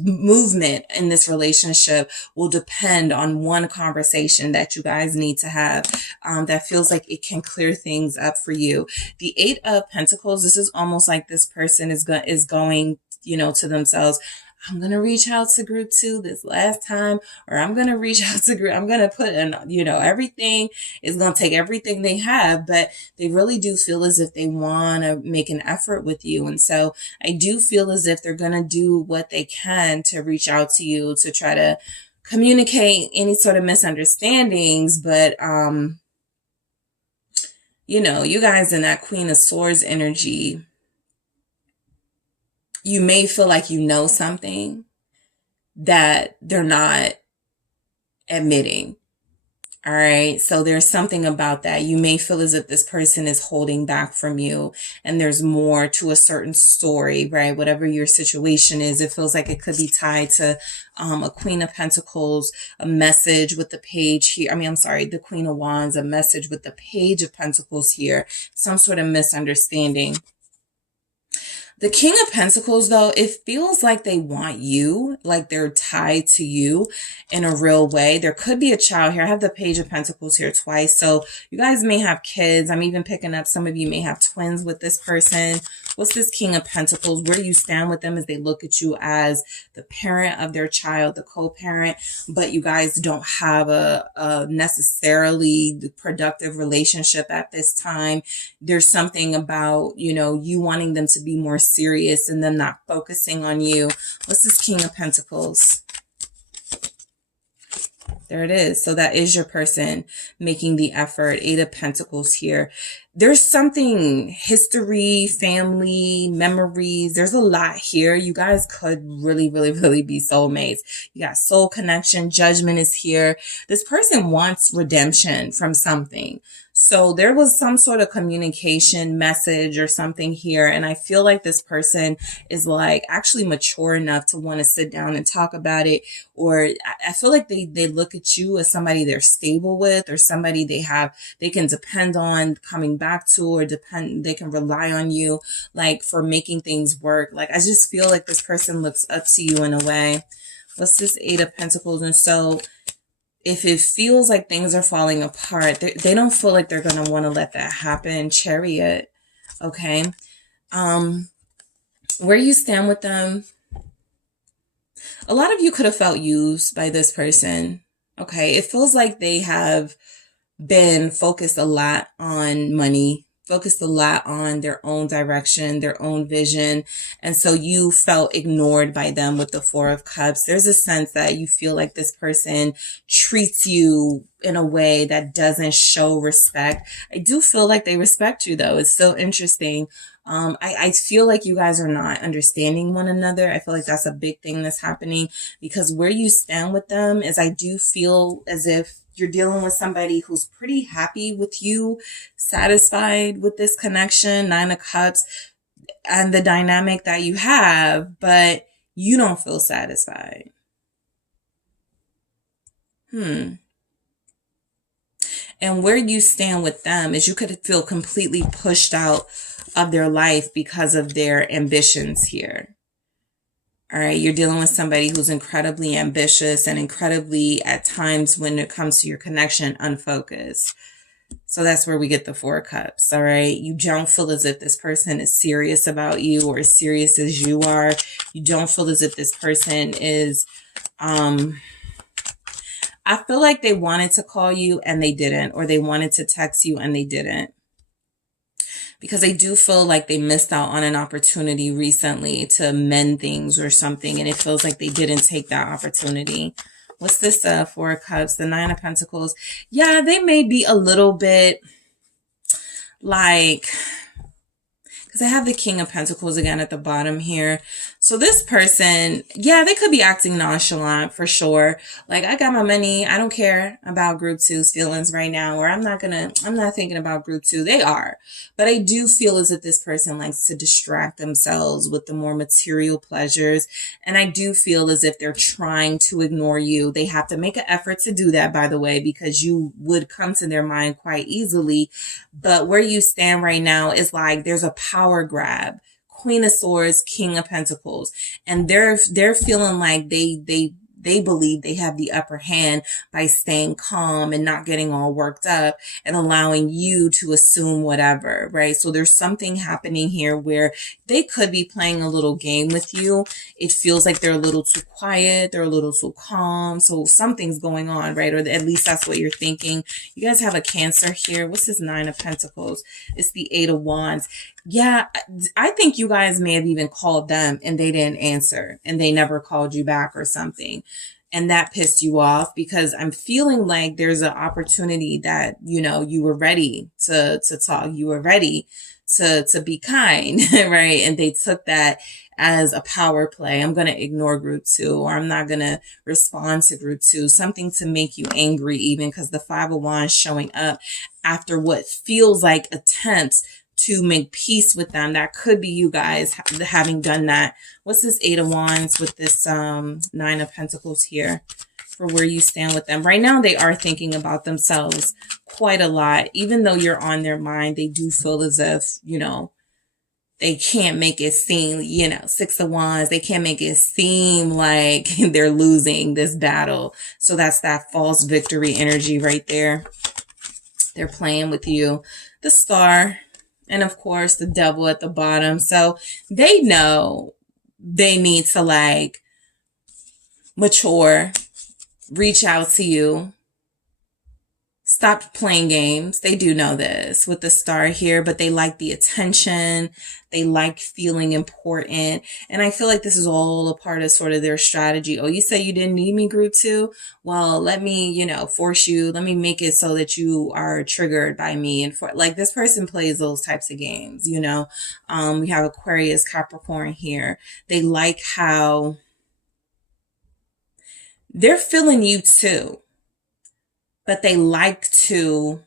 movement in this relationship will depend on one conversation that you guys need to have that feels like it can clear things up for you. The Eight of Pentacles, this is almost like this person is going, to themselves, I'm going to reach out to group 2 this last time, or I'm going to reach out to group, I'm going to put in, everything is going to take everything they have, but they really do feel as if they want to make an effort with you. And so I do feel as if they're going to do what they can to reach out to you to try to communicate any sort of misunderstandings. But, you guys in that Queen of Swords energy, you may feel like you know something that they're not admitting. All right. So there's something about that. You may feel as if this person is holding back from you and there's more to a certain story, right? Whatever your situation is, it feels like it could be tied to a Queen of Pentacles, a message with the page here. The Queen of Wands, a message with the Page of Pentacles here, some sort of misunderstanding. The King of Pentacles, though, it feels like they want you, like they're tied to you in a real way. There could be a child here. I have the Page of Pentacles here twice. So you guys may have kids. I'm even picking up some of you may have twins with this person. What's this King of Pentacles? Where you stand with them is they look at you as the parent of their child, the co-parent, but you guys don't have a necessarily productive relationship at this time. There's something about, you wanting them to be more serious and them not focusing on you. What's this King of Pentacles? There it is. So that is your person making the effort. Eight of Pentacles here. There's something, history, family, memories. There's a lot here. You guys could really, really, really be soulmates. You got soul connection. Judgment is here. This person wants redemption from something. So there was some sort of communication message or something here. And I feel like this person is actually mature enough to want to sit down and talk about it. Or I feel like they look at you as somebody they're stable with or somebody they can depend on coming back to, or they can rely on you for making things work. I just feel like this person looks up to you in a way. What's this Eight of Pentacles? And so if it feels like things are falling apart, they don't feel like they're going to want to let that happen. Chariot. Okay. Where you stand with them. A lot of you could have felt used by this person. Okay. It feels like they have been focused a lot on money, focused a lot on their own direction, their own vision. And so you felt ignored by them with the Four of Cups. There's a sense that you feel like this person treats you in a way that doesn't show respect. I do feel like they respect you, though. It's so interesting. I feel like you guys are not understanding one another. I feel like that's a big thing that's happening, because where you stand with them is I do feel as if you're dealing with somebody who's pretty happy with you, satisfied with this connection, Nine of Cups, and the dynamic that you have, but you don't feel satisfied. And where you stand with them is you could feel completely pushed out of their life because of their ambitions here. All right, you're dealing with somebody who's incredibly ambitious and incredibly, at times when it comes to your connection, unfocused. So that's where we get the 4 cups. All right, you don't feel as if this person is serious about you or as serious as you are. You don't feel as if this person is, I feel like they wanted to call you and they didn't, or they wanted to text you and they didn't. Because I do feel like they missed out on an opportunity recently to mend things or something. And it feels like they didn't take that opportunity. What's this 4 of Cups? The 9 of Pentacles. Yeah, they may be a little bit like... because I have the King of Pentacles again at the bottom here. So this person, yeah, they could be acting nonchalant for sure. Like, I got my money. I don't care about group 2's feelings right now. Or I'm not thinking about group 2. They are. But I do feel as if this person likes to distract themselves with the more material pleasures. And I do feel as if they're trying to ignore you. They have to make an effort to do that, by the way, because you would come to their mind quite easily. But where you stand right now is like there's a power grab. Queen of Swords, King of Pentacles. And they're feeling like they believe they have the upper hand by staying calm and not getting all worked up and allowing you to assume whatever, right? So there's something happening here where they could be playing a little game with you. It feels like they're a little too quiet. They're a little too calm. So something's going on, right? Or at least that's what you're thinking. You guys have a Cancer here. What's this 9 of Pentacles? It's the 8 of Wands. Yeah, I think you guys may have even called them and they didn't answer and they never called you back or something. And that pissed you off because I'm feeling like there's an opportunity that, you know, you were ready to talk. You were ready to be kind, right? And they took that as a power play. I'm going to ignore group 2, or I'm not going to respond to group 2, something to make you angry even, because the 5 of Wands showing up after what feels like attempts to make peace with them. That could be you guys having done that. What's this 8 of Wands with this 9 of Pentacles here for where you stand with them? Right now, they are thinking about themselves quite a lot. Even though you're on their mind, they do feel as if, you know, they can't make it seem, you know, 6 of Wands, they can't make it seem like they're losing this battle. So that's that false victory energy right there. They're playing with you. The Star. And of course, the Devil at the bottom. So they know they need to like mature, reach out to you, stop playing games. They do know this with the Star here, but they like the attention. They like feeling important. And I feel like this is all a part of sort of their strategy. Oh, you say you didn't need me, group 2? Well, let me, you know, force you. Let me make it so that you are triggered by me. And for like this person plays those types of games, you know. We have Aquarius, Capricorn here. They like how they're feeling you too, but they like to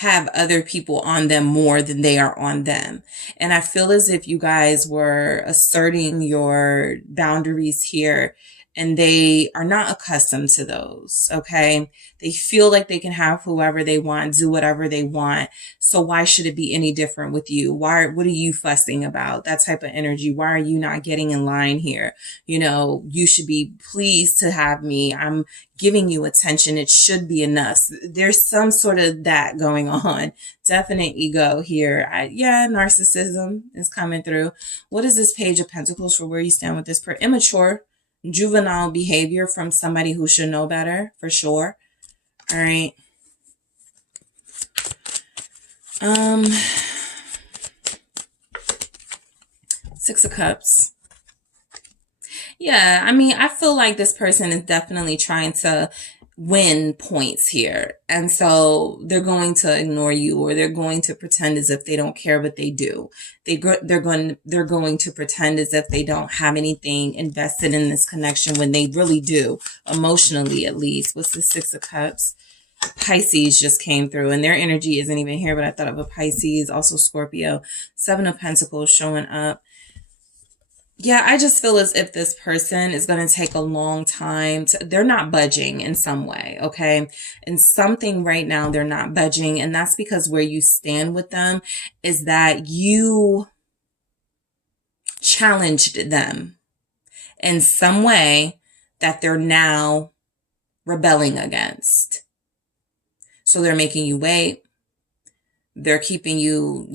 have other people on them more than they are on them. And I feel as if you guys were asserting your boundaries here and they are not accustomed to those, okay? They feel like they can have whoever they want, do whatever they want. So why should it be any different with you? What are you fussing about? That type of energy. Why are you not getting in line here? You know, you should be pleased to have me. I'm giving you attention. It should be enough. There's some sort of that going on. Definite ego here. Yeah, narcissism is coming through. What is this Page of Pentacles for where you stand with this immature, juvenile behavior from somebody who should know better, for sure. All right. 6 of Cups. Yeah, I mean, I feel like this person is definitely trying to win points here. And so they're going to ignore you, or they're going to pretend as if they don't care, but they do. They're going to pretend as if they don't have anything invested in this connection when they really do, emotionally at least. What's the 6 of Cups? Pisces just came through, and their energy isn't even here, but I thought of a Pisces, also Scorpio. 7 of Pentacles showing up. Yeah, I just feel as if this person is going to take a long time they're not budging in some way, okay? In something right now, they're not budging. And that's because where you stand with them is that you challenged them in some way that they're now rebelling against. So they're making you wait. They're keeping you,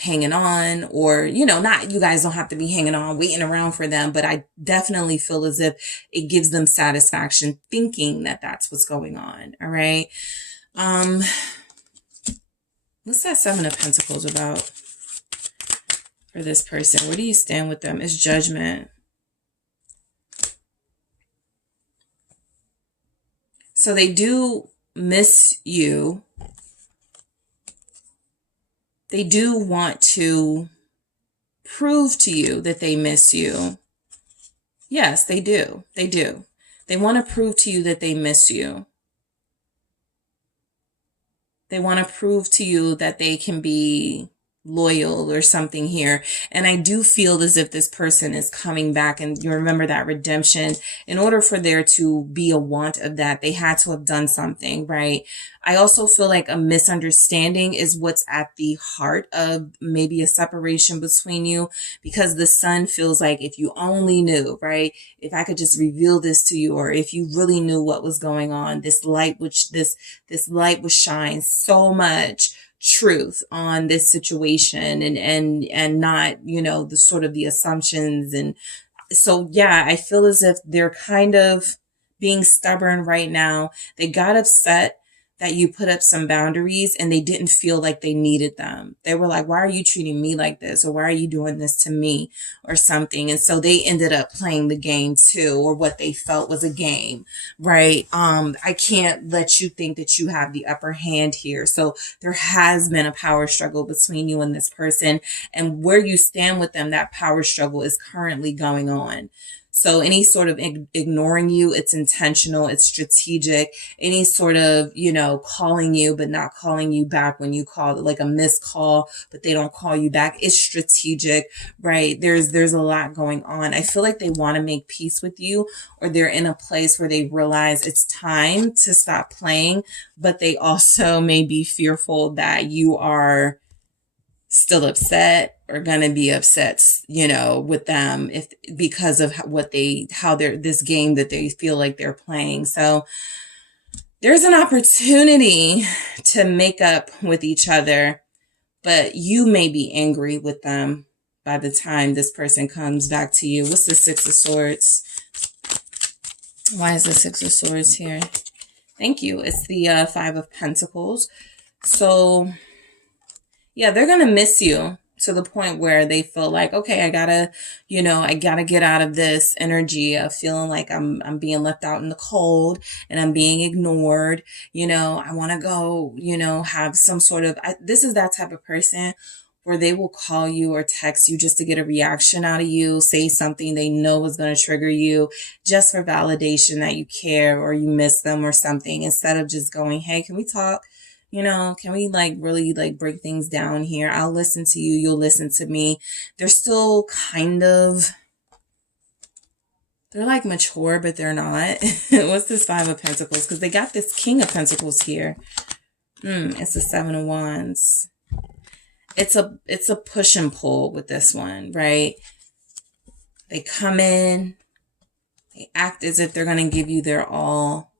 hanging on, or, not, you guys don't have to be hanging on, waiting around for them. But I definitely feel as if it gives them satisfaction thinking that that's what's going on. All right. What's that Seven of Pentacles about for this person? Where do you stand with them? It's Judgment. So they do miss you. They do want to prove to you that they miss you. Yes, they do. They do. They want to prove to you that they miss you. They want to prove to you that they can be loyal or something here. And I do feel as if this person is coming back, and you remember that redemption. In order for there to be a want of that, they had to have done something, right? I also feel like a misunderstanding is what's at the heart of maybe a separation between you, because the Sun feels like if you only knew, right? If I could just reveal this to you, or if you really knew what was going on, this light would shine so much truth on this situation, and not, the sort of the assumptions. And so, yeah, I feel as if they're kind of being stubborn right now. They got upset that you put up some boundaries and they didn't feel like they needed them. They were like, why are you treating me like this? Or why are you doing this to me or something? And so they ended up playing the game too, or what they felt was a game, right? I can't let you think that you have the upper hand here. So there has been a power struggle between you and this person, and where you stand with them, that power struggle is currently going on. So any sort of ignoring you, it's intentional, it's strategic. Any sort of, calling you, but not calling you back when you call, like a missed call, but they don't call you back, it's strategic, right? There's a lot going on. I feel like they want to make peace with you, or they're in a place where they realize it's time to stop playing, but they also may be fearful that you are still upset or gonna be upset, with them, if because of this game that they feel like they're playing. So there's an opportunity to make up with each other, but you may be angry with them by the time this person comes back to you. What's the Six of Swords? Why is the Six of Swords here? Thank you. It's the Five of Pentacles. So yeah, they're going to miss you to the point where they feel like, okay, I gotta get out of this energy of feeling like I'm being left out in the cold and I'm being ignored. I want to go, have some sort of, this is that type of person where they will call you or text you just to get a reaction out of you, say something they know is going to trigger you, just for validation that you care or you miss them or something, instead of just going, hey, can we talk? Can we really break things down here? I'll listen to you. You'll listen to me. They're still they're like mature, but they're not. What's this Five of Pentacles? Because they got this King of Pentacles here. It's the Seven of Wands. It's a push and pull with this one, right? They come in, they act as if they're going to give you their all.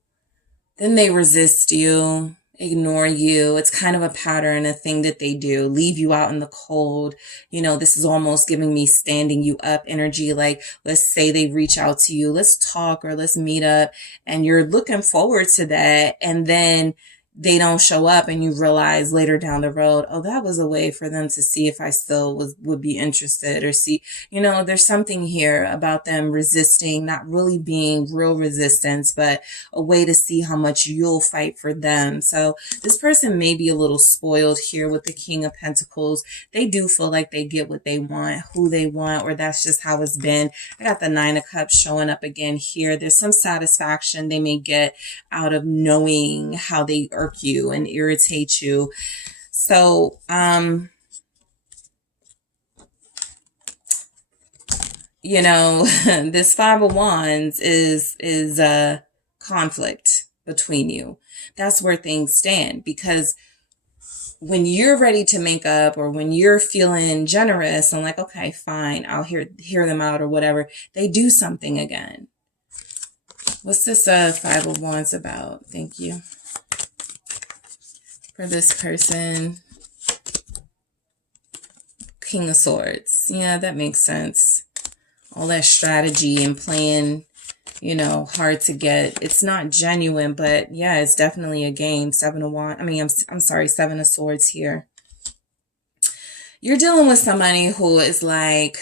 Then they resist you, ignore you. It's kind of a pattern, a thing that they do, leave you out in the cold. This is almost giving me standing you up energy. Like, let's say they reach out to you, let's talk or let's meet up, and you're looking forward to that. And then they don't show up, and you realize later down the road, oh, that was a way for them to see if I still would be interested, or see, there's something here about them resisting, not really being real resistance, but a way to see how much you'll fight for them. So this person may be a little spoiled here with the King of Pentacles. They do feel like they get what they want, who they want, or that's just how it's been. I got the Nine of Cups showing up again here. There's some satisfaction they may get out of knowing how they you and irritate you. So you know, this Five of Wands is a conflict between you. That's where things stand, because when you're ready to make up, or when you're feeling generous and like, okay, fine, I'll hear them out or whatever, they do something again. What's this Five of Wands about? Thank you. For this person, King of Swords. Yeah, that makes sense. All that strategy and playing, you know, hard to get. It's not genuine, but yeah, it's definitely a game. Seven of Wands. I mean, I'm sorry, Seven of Swords here. You're dealing with somebody who is like,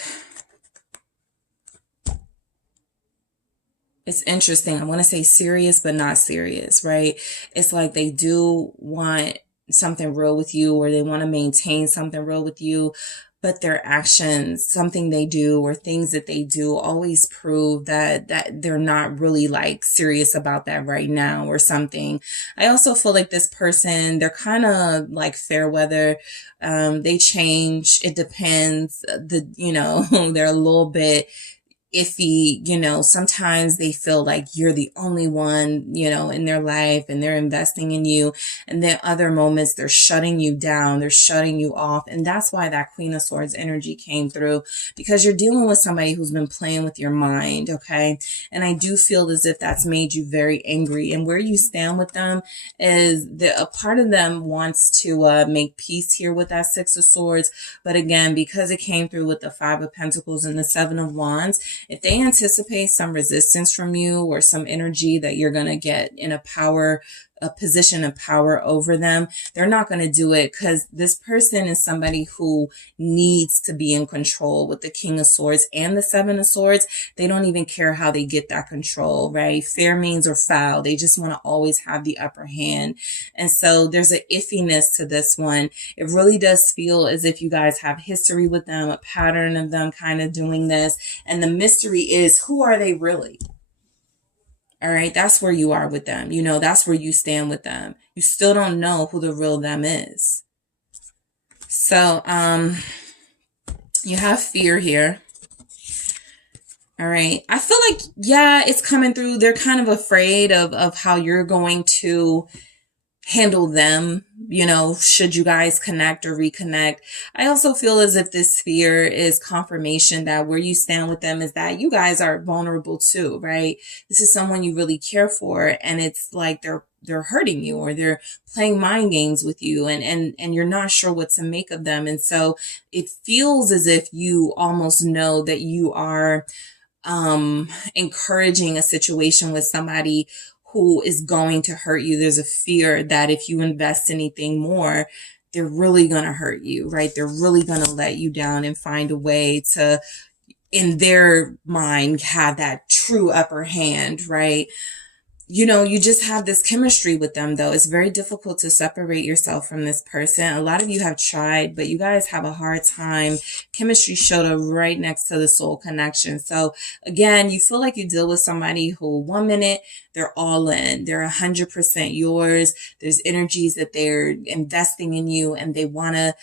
it's interesting. I want to say serious, but not serious, right? It's like they do want something real with you, or they want to maintain something real with you, but their actions, something they do or things that they do, always prove that they're not really like serious about that right now or something. I also feel like this person, they're kind of like fair weather. They change. It depends. You know, they're a little bit iffy, you know. Sometimes they feel like you're the only one, you know, in their life, and they're investing in you. And then other moments they're shutting you down, they're shutting you off. And that's why that Queen of Swords energy came through, because you're dealing with somebody who's been playing with your mind, okay? And I do feel as if that's made you very angry. And where you stand with them is that a part of them wants to make peace here with that Six of Swords. But again, because it came through with the Five of Pentacles and the Seven of Wands, if they anticipate some resistance from you, or some energy that you're going to get in a position of power over them, they're not going to do it, because this person is somebody who needs to be in control. With the King of Swords and the Seven of Swords, they don't even care how they get that control, right? Fair means or foul. They just want to always have the upper hand. And so there's an iffiness to this one. It really does feel as if you guys have history with them, a pattern of them kind of doing this. And the mystery is, who are they really? All right, that's where you are with them. You know, that's where you stand with them. You still don't know who the real them is. So, you have fear here. All right. I feel like, yeah, it's coming through. They're kind of afraid of how you're going to handle them, you know, should you guys connect or reconnect. I also feel as if this fear is confirmation that where you stand with them is that you guys are vulnerable too, right? This is someone you really care for, and it's like they're hurting you, or they're playing mind games with you, and you're not sure what to make of them. And so it feels as if you almost know that you are encouraging a situation with somebody who is going to hurt you. There's a fear that if you invest anything more, they're really going to hurt you, right? They're really going to let you down and find a way to, in their mind, have that true upper hand, right? You know, you just have this chemistry with them, though. It's very difficult to separate yourself from this person. A lot of you have tried, but you guys have a hard time. Chemistry showed up right next to the soul connection. So again, you feel like you deal with somebody who 1 minute they're all in, they're 100% yours. There's energies that they're investing in you, and they want to,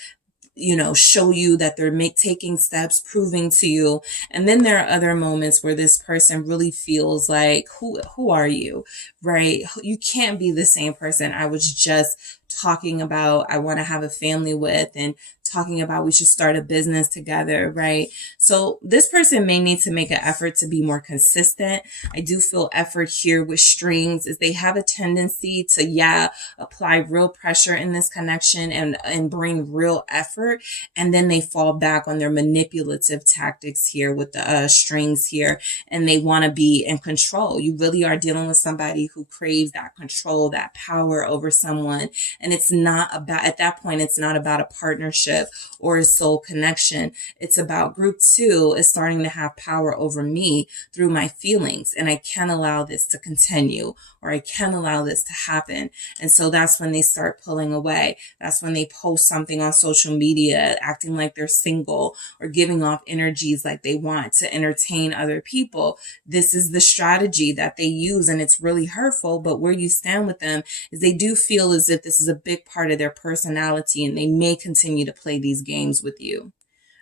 you know, show you that they're taking steps, proving to you. And then there are other moments where this person really feels like, who are you, right? You can't be the same person I was just talking about I want to have a family with, and talking about we should start a business together, right? So this person may need to make an effort to be more consistent. I do feel effort here with strings is they have a tendency to, apply real pressure in this connection and bring real effort. And then they fall back on their manipulative tactics here with the strings here, and they want to be in control. You really are dealing with somebody who craves that control, that power over someone. And it's not about, at that point, it's not about a partnership or a soul connection. It's about group two is starting to have power over me through my feelings. And I can't allow this to continue, or I can't allow this to happen. And so that's when they start pulling away. That's when they post something on social media, acting like they're single, or giving off energies like they want to entertain other people. This is the strategy that they use, and it's really hurtful. But where you stand with them is they do feel as if this is a big part of their personality, and they may continue to play these games with you.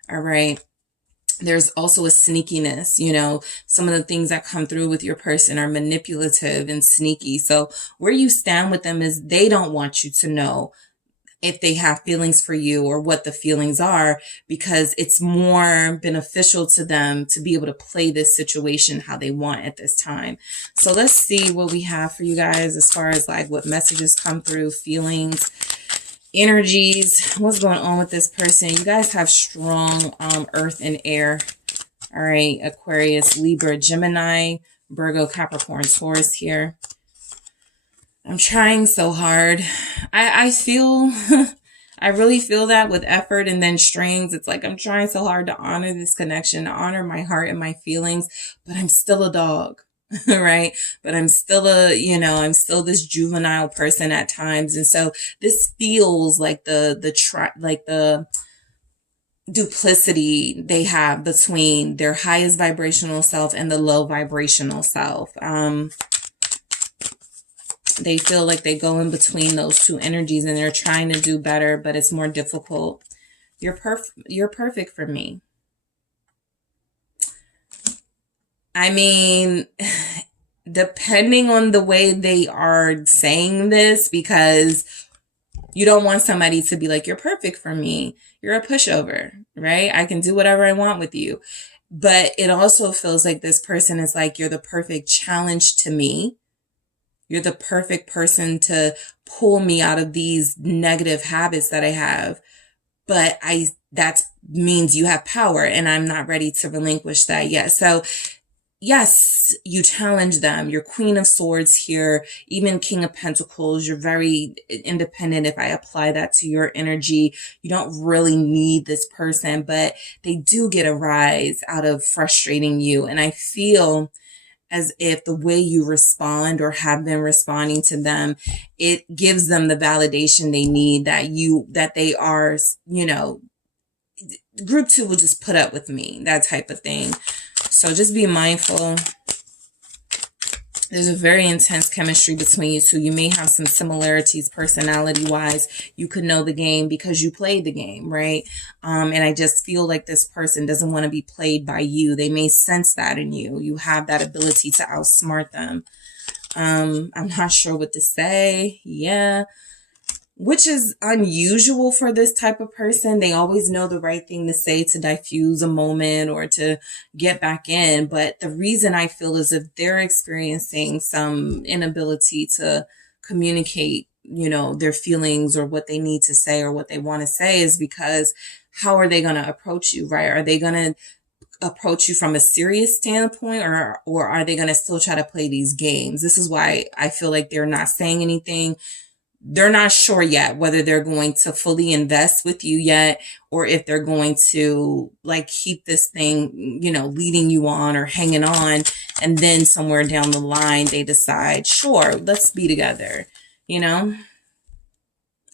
All right. There's also a sneakiness, some of the things that come through with your person are manipulative and sneaky. So where you stand with them is they don't want you to know if they have feelings for you or what the feelings are, because it's more beneficial to them to be able to play this situation how they want at this time. So let's see what we have for you guys as far as like what messages come through, feelings, energies, what's going on with this person. You guys have strong earth and air. All right, Aquarius, Libra, Gemini, Virgo, Capricorn, Taurus here. I'm trying so hard. I feel, I really feel that with effort and then strings. It's like I'm trying so hard to honor this connection, to honor my heart and my feelings, but I'm still a dog, right? But I'm still I'm still this juvenile person at times. And so this feels like the duplicity they have between their highest vibrational self and the low vibrational self. They feel like they go in between those two energies and they're trying to do better, but it's more difficult. You're perfect for me. I mean, depending on the way they are saying this, because you don't want somebody to be like, you're perfect for me. You're a pushover, right? I can do whatever I want with you. But it also feels like this person is like, you're the perfect challenge to me. You're the perfect person to pull me out of these negative habits that I have. But that means you have power and I'm not ready to relinquish that yet. So yes, you challenge them. You're Queen of Swords here, even King of Pentacles. You're very independent. If I apply that to your energy, you don't really need this person, but they do get a rise out of frustrating you. And I feel as if the way you respond or have been responding to them, it gives them the validation they need that they are, group 2 will just put up with me, that type of thing. So just be mindful. There's a very intense chemistry between you two. You may have some similarities personality-wise. You could know the game because you played the game, right? And I just feel like this person doesn't want to be played by you. They may sense that in you. You have that ability to outsmart them. I'm not sure what to say. Yeah. Which is unusual for this type of person. They always know the right thing to say to diffuse a moment or to get back in. But the reason I feel is if they're experiencing some inability to communicate, their feelings or what they need to say or what they want to say, is because how are they going to approach you, right? Are they going to approach you from a serious standpoint, or are they going to still try to play these games? This is why I feel like they're not saying anything. They're not sure yet whether they're going to fully invest with you yet, or if they're going to keep this thing, leading you on or hanging on. And then somewhere down the line, they decide, sure, let's be together. I've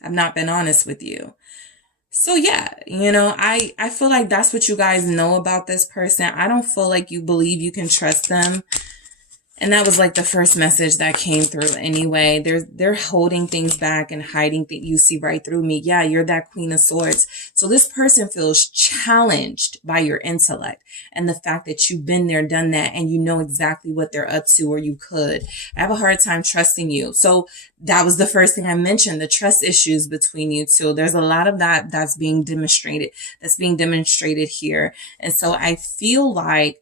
not been honest with you. So yeah, I feel like that's what you guys know about this person. I don't feel like you believe you can trust them. And that was like the first message that came through anyway. They're holding things back and hiding things. You see right through me. Yeah, you're that Queen of Swords. So this person feels challenged by your intellect and the fact that you've been there, done that, and you know exactly what they're up to, or you could. I have a hard time trusting you. So that was the first thing I mentioned, the trust issues between you two. There's a lot of that's being demonstrated here. And so I feel like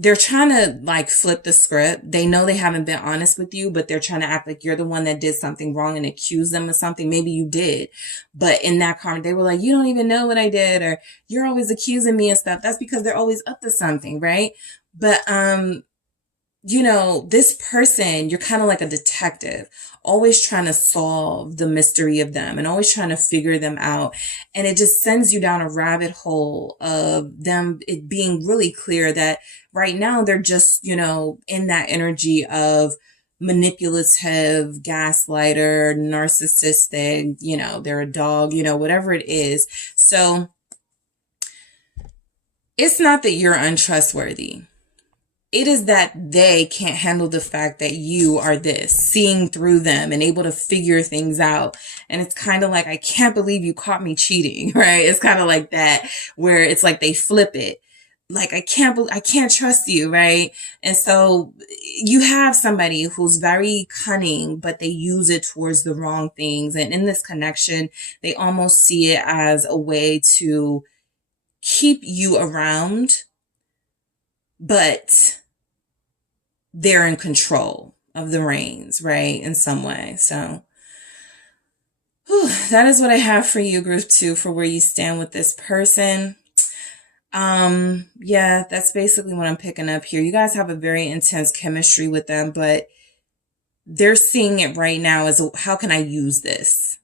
they're trying to flip the script. They know they haven't been honest with you, but they're trying to act like you're the one that did something wrong and accuse them of something. Maybe you did, but in that comment, they were like, you don't even know what I did, or you're always accusing me and stuff. That's because they're always up to something, right? But, this person, you're kind of like a detective, always trying to solve the mystery of them and always trying to figure them out. And it just sends you down a rabbit hole of them, it being really clear that right now they're just, in that energy of manipulative, gaslighter, narcissistic, they're a dog, whatever it is. So it's not that you're untrustworthy. it is that they can't handle the fact that you are this, seeing through them and able to figure things out. And it's kind of like, I can't believe you caught me cheating, right? It's kind of like that, where it's like they flip it. Like, I can't trust you, right? And so you have somebody who's very cunning, but they use it towards the wrong things. And in this connection, they almost see it as a way to keep you around, but they're in control of the reins, right? In some way. So that is what I have for you, group 2, for where you stand with this person. Yeah, that's basically what I'm picking up here. You guys have a very intense chemistry with them, but they're seeing it right now as how can I use this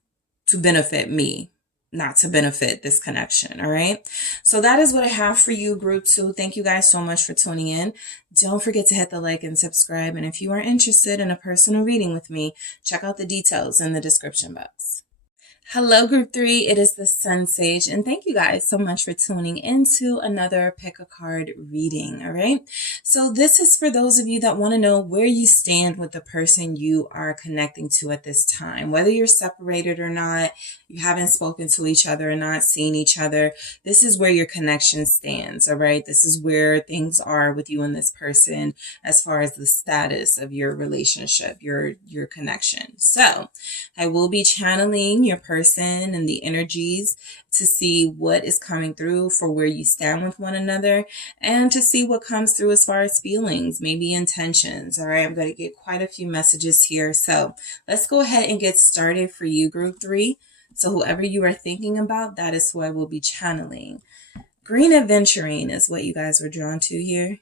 to benefit me, not to benefit this connection. All right. So that is what I have for you, group 2. Thank you guys so much for tuning in. Don't forget to hit the like and subscribe. And if you are interested in a personal reading with me, check out the details in the description box. Hello, group 3. It is the SunSage, and thank you guys so much for tuning into another pick a card reading. All right. So this is for those of you that want to know where you stand with the person you are connecting to at this time, whether you're separated or not, you haven't spoken to each other or not seen each other. This is where your connection stands. All right. This is where things are with you and this person as far as the status of your relationship, your connection. So I will be channeling your person and the energies to see what is coming through for where you stand with one another, and to see what comes through as far as feelings, maybe intentions. All right, I'm going to get quite a few messages here. So let's go ahead and get started for you, group 3. So whoever you are thinking about, that is who I will be channeling. Green adventuring is what you guys were drawn to here.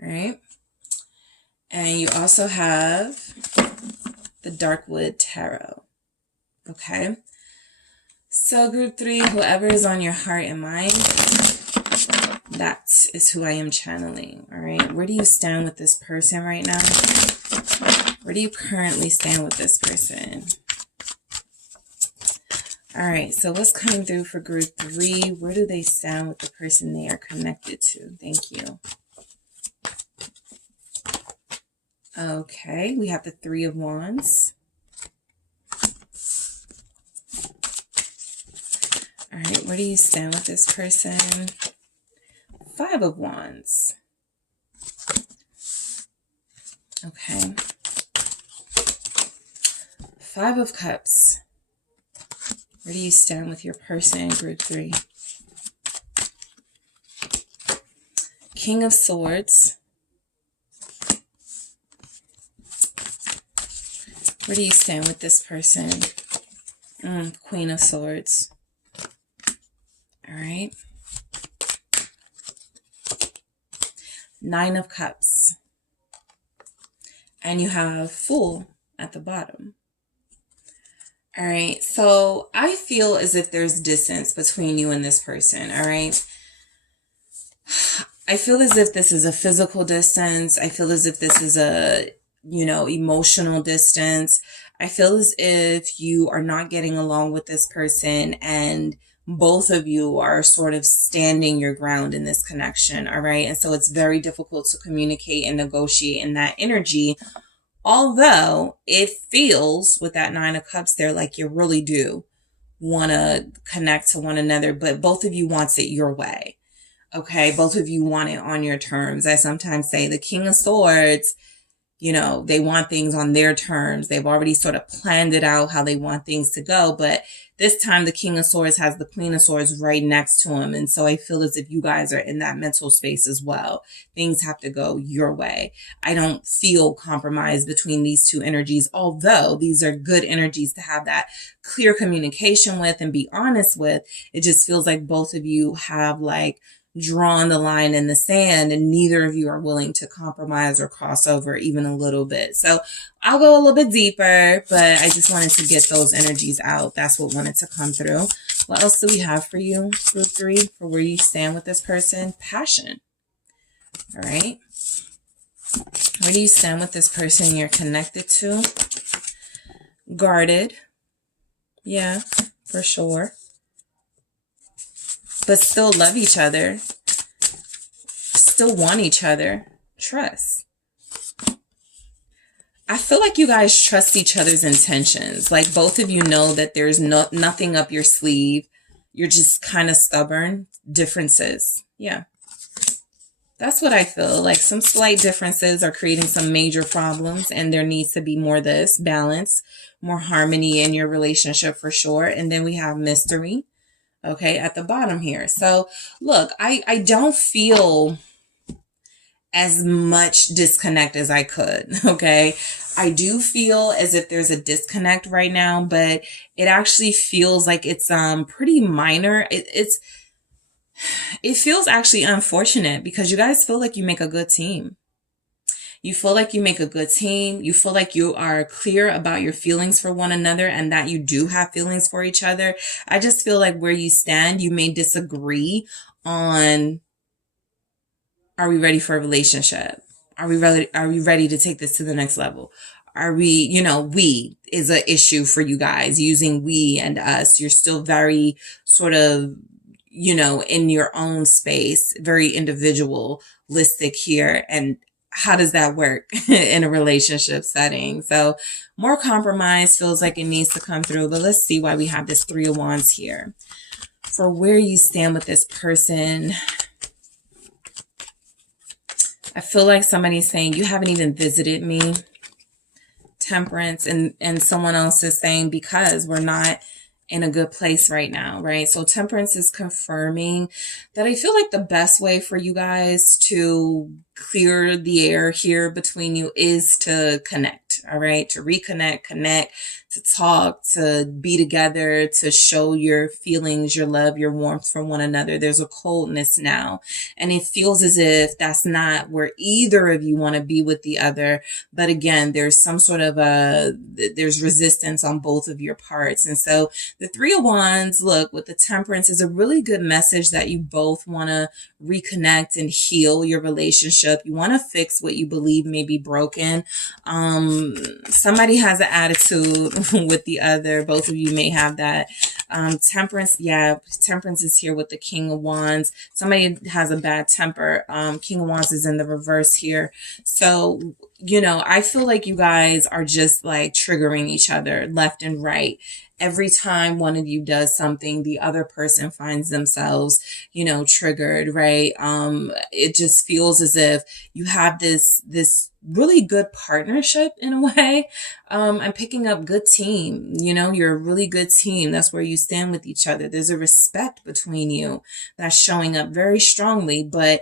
All right. And you also have the Darkwood Tarot. Okay. So group 3, whoever is on your heart and mind, that is who I am channeling. All right. Where do you stand with this person right now? Where do you currently stand with this person? All right. So what's coming through for group 3? Where do they stand with the person they are connected to? Thank you. Okay. We have the 3 of Wands. All right, where do you stand with this person? 5 of Wands. Okay. 5 of Cups. Where do you stand with your person, group 3? King of Swords. Where do you stand with this person? Queen of Swords. All right. 9 of Cups. And you have Fool at the bottom. All right. So I feel as if there's distance between you and this person. All right. I feel as if this is a physical distance. I feel as if this is a, emotional distance. I feel as if you are not getting along with this person, and both of you are sort of standing your ground in this connection. All right. And so it's very difficult to communicate and negotiate in that energy. Although it feels with that 9 of Cups there, like you really do want to connect to one another, but both of you wants it your way. Okay. Both of you want it on your terms. I sometimes say the King of Swords, they want things on their terms. They've already sort of planned it out how they want things to go. But this time the King of Swords has the Queen of Swords right next to him. And so I feel as if you guys are in that mental space as well. Things have to go your way. I don't feel compromise between these two energies, although these are good energies to have that clear communication with and be honest with. It just feels like both of you have drawn the line in the sand, and neither of you are willing to compromise or cross over even a little bit. So I'll go a little bit deeper, but I just wanted to get those energies out. That's what wanted to come through. What else do we have for you, group 3, for where you stand with this person? Passion. All right. Where do you stand with this person you're connected to? Guarded. Yeah, for sure. But still love each other, still want each other, Trust. I feel like you guys trust each other's intentions. Like both of you know that there's nothing up your sleeve. You're just kind of stubborn. Differences. Yeah. That's what I feel. Like some slight differences are creating some major problems, and there needs to be more balance, more harmony in your relationship for sure. And then we have mystery, okay, at the bottom here. So look, I don't feel as much disconnect as I could, okay? I do feel as if there's a disconnect right now, but it actually feels like it's pretty minor. It feels actually unfortunate because you guys feel like you make a good team. You feel like you make a good team. You feel like you are clear about your feelings for one another and that you do have feelings for each other. I just feel like where you stand, you may disagree on, are we ready for a relationship? Are we ready to take this to the next level? Are we, we is an issue for you guys, using we and us. You're still very sort of, in your own space, very individualistic here. And how does that work in a relationship setting? So more compromise feels like it needs to come through, but let's see why we have this Three of Wands here. For where you stand with this person, I feel like somebody's saying, you haven't even visited me. Temperance, and someone else is saying, because we're not in a good place right now, right? So Temperance is confirming that I feel like the best way for you guys to clear the air here between you is to connect, all right? To reconnect, connect, to talk, to be together, to show your feelings, your love, your warmth for one another. There's a coldness now, and it feels as if that's not where either of you want to be with the other. But again, there's some sort of there's resistance on both of your parts. And so the Three of Wands, look, with the Temperance is a really good message that you both want to reconnect and heal your relationship. You want to fix what you believe may be broken. Somebody has an attitude with the other. Both of you may have that. Temperance, yeah, Temperance is here with the King of Wands. Somebody has a bad temper. King of Wands is in the reverse here. So, I feel like you guys are just like triggering each other left and right. Every time one of you does something, the other person finds themselves, triggered, right? It just feels as if you have this really good partnership in a way. I'm picking up good team. You're a really good team. That's where you stand with each other. There's a respect between you that's showing up very strongly, but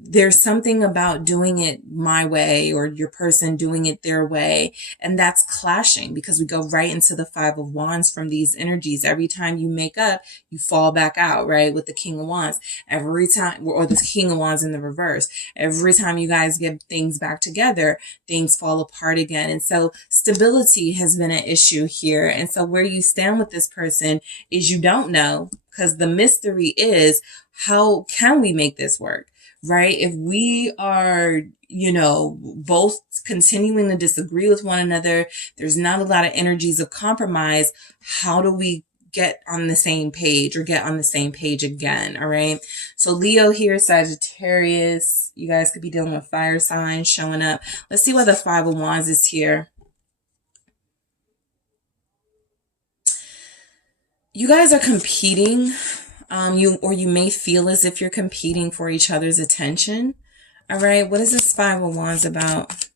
there's something about doing it my way or your person doing it their way. And that's clashing because we go right into the Five of Wands from these energies. Every time you make up, you fall back out, right? With the King of Wands. Every time, or the King of Wands in the reverse. Every time you guys get things back together, things fall apart again. And so stability has been an issue here. And so where you stand with this person is you don't know, because the mystery is, how can we make this work? Right? If we are, both continuing to disagree with one another, there's not a lot of energies of compromise. How do we get on the same page or get on the same page again? All right. So Leo here, Sagittarius, you guys could be dealing with fire signs showing up. Let's see why the Five of Wands is here. You guys are competing. You may feel as if you're competing for each other's attention. All right. What is this Five of Wands about?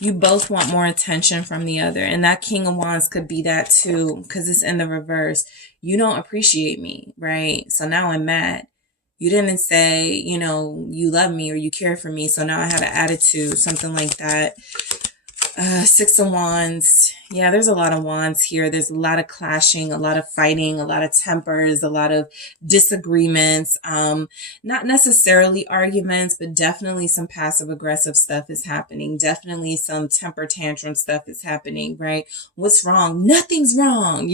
You both want more attention from the other. And that King of Wands could be that too, because it's in the reverse. You don't appreciate me, right? So now I'm mad. You didn't say, you love me or you care for me. So now I have an attitude, something like that. Six of Wands. Yeah, there's a lot of wands here. There's a lot of clashing, a lot of fighting, a lot of tempers, a lot of disagreements. Not necessarily arguments, but definitely some passive aggressive stuff is happening. Definitely some temper tantrum stuff is happening, right? What's wrong? Nothing's wrong,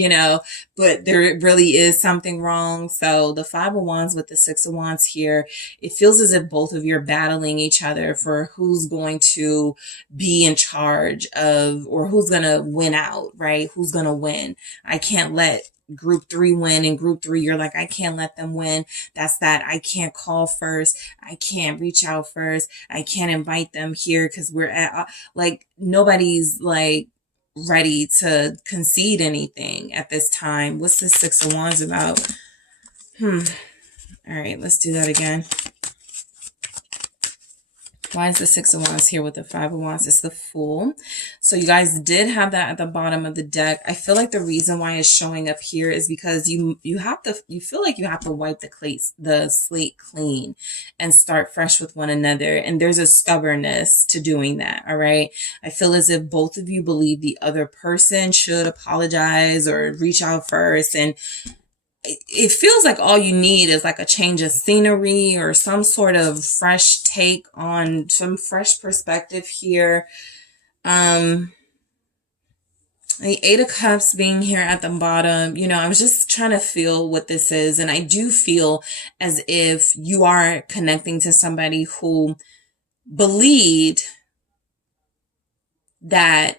but there really is something wrong. So the Five of Wands with the Six of Wands here, it feels as if both of you are battling each other for who's going to be in charge of, or who's going to win out, right? Who's going to win? I can't let, group 3 win. In group 3, you're like, I can't let them win. That's that I can't call first. I can't reach out first. I can't invite them here because we're at, like, nobody's like ready to concede anything at this time. What's this 6 of Wands about? All right, let's do that again. Why is the 6 of Wands here with the 5 of Wands? It's the Fool. So you guys did have that at the bottom of the deck. I feel like the reason why it's showing up here is because you feel like you have to wipe the slate clean and start fresh with one another. And there's a stubbornness to doing that. All right. I feel as if both of you believe the other person should apologize or reach out first, and it feels like all you need is like a change of scenery or some sort of fresh take on some fresh perspective here. The 8 of Cups being here at the bottom, you know, I was just trying to feel what this is. And I do feel as if you are connecting to somebody who believed that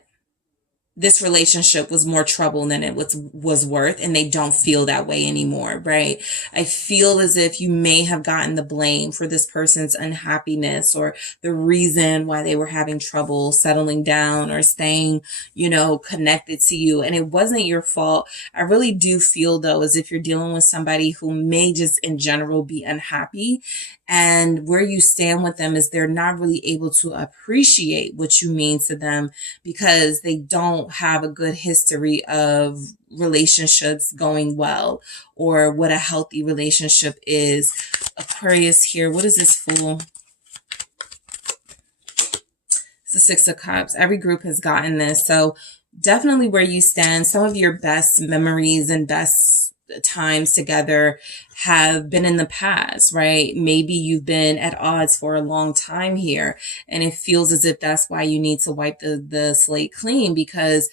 this relationship was more trouble than it was worth, and they don't feel that way anymore, right? I feel as if you may have gotten the blame for this person's unhappiness or the reason why they were having trouble settling down or staying, you know, connected to you. And it wasn't your fault. I really do feel, though, as if you're dealing with somebody who may just in general be unhappy. And where you stand with them is they're not really able to appreciate what you mean to them because they don't have a good history of relationships going well or what a healthy relationship is. Aquarius here. What is this Fool? It's the 6 of Cups. Every group has gotten this. So definitely where you stand, some of your best memories and best times together have been in the past, right? Maybe you've been at odds for a long time here, and it feels as if that's why you need to wipe the slate clean, because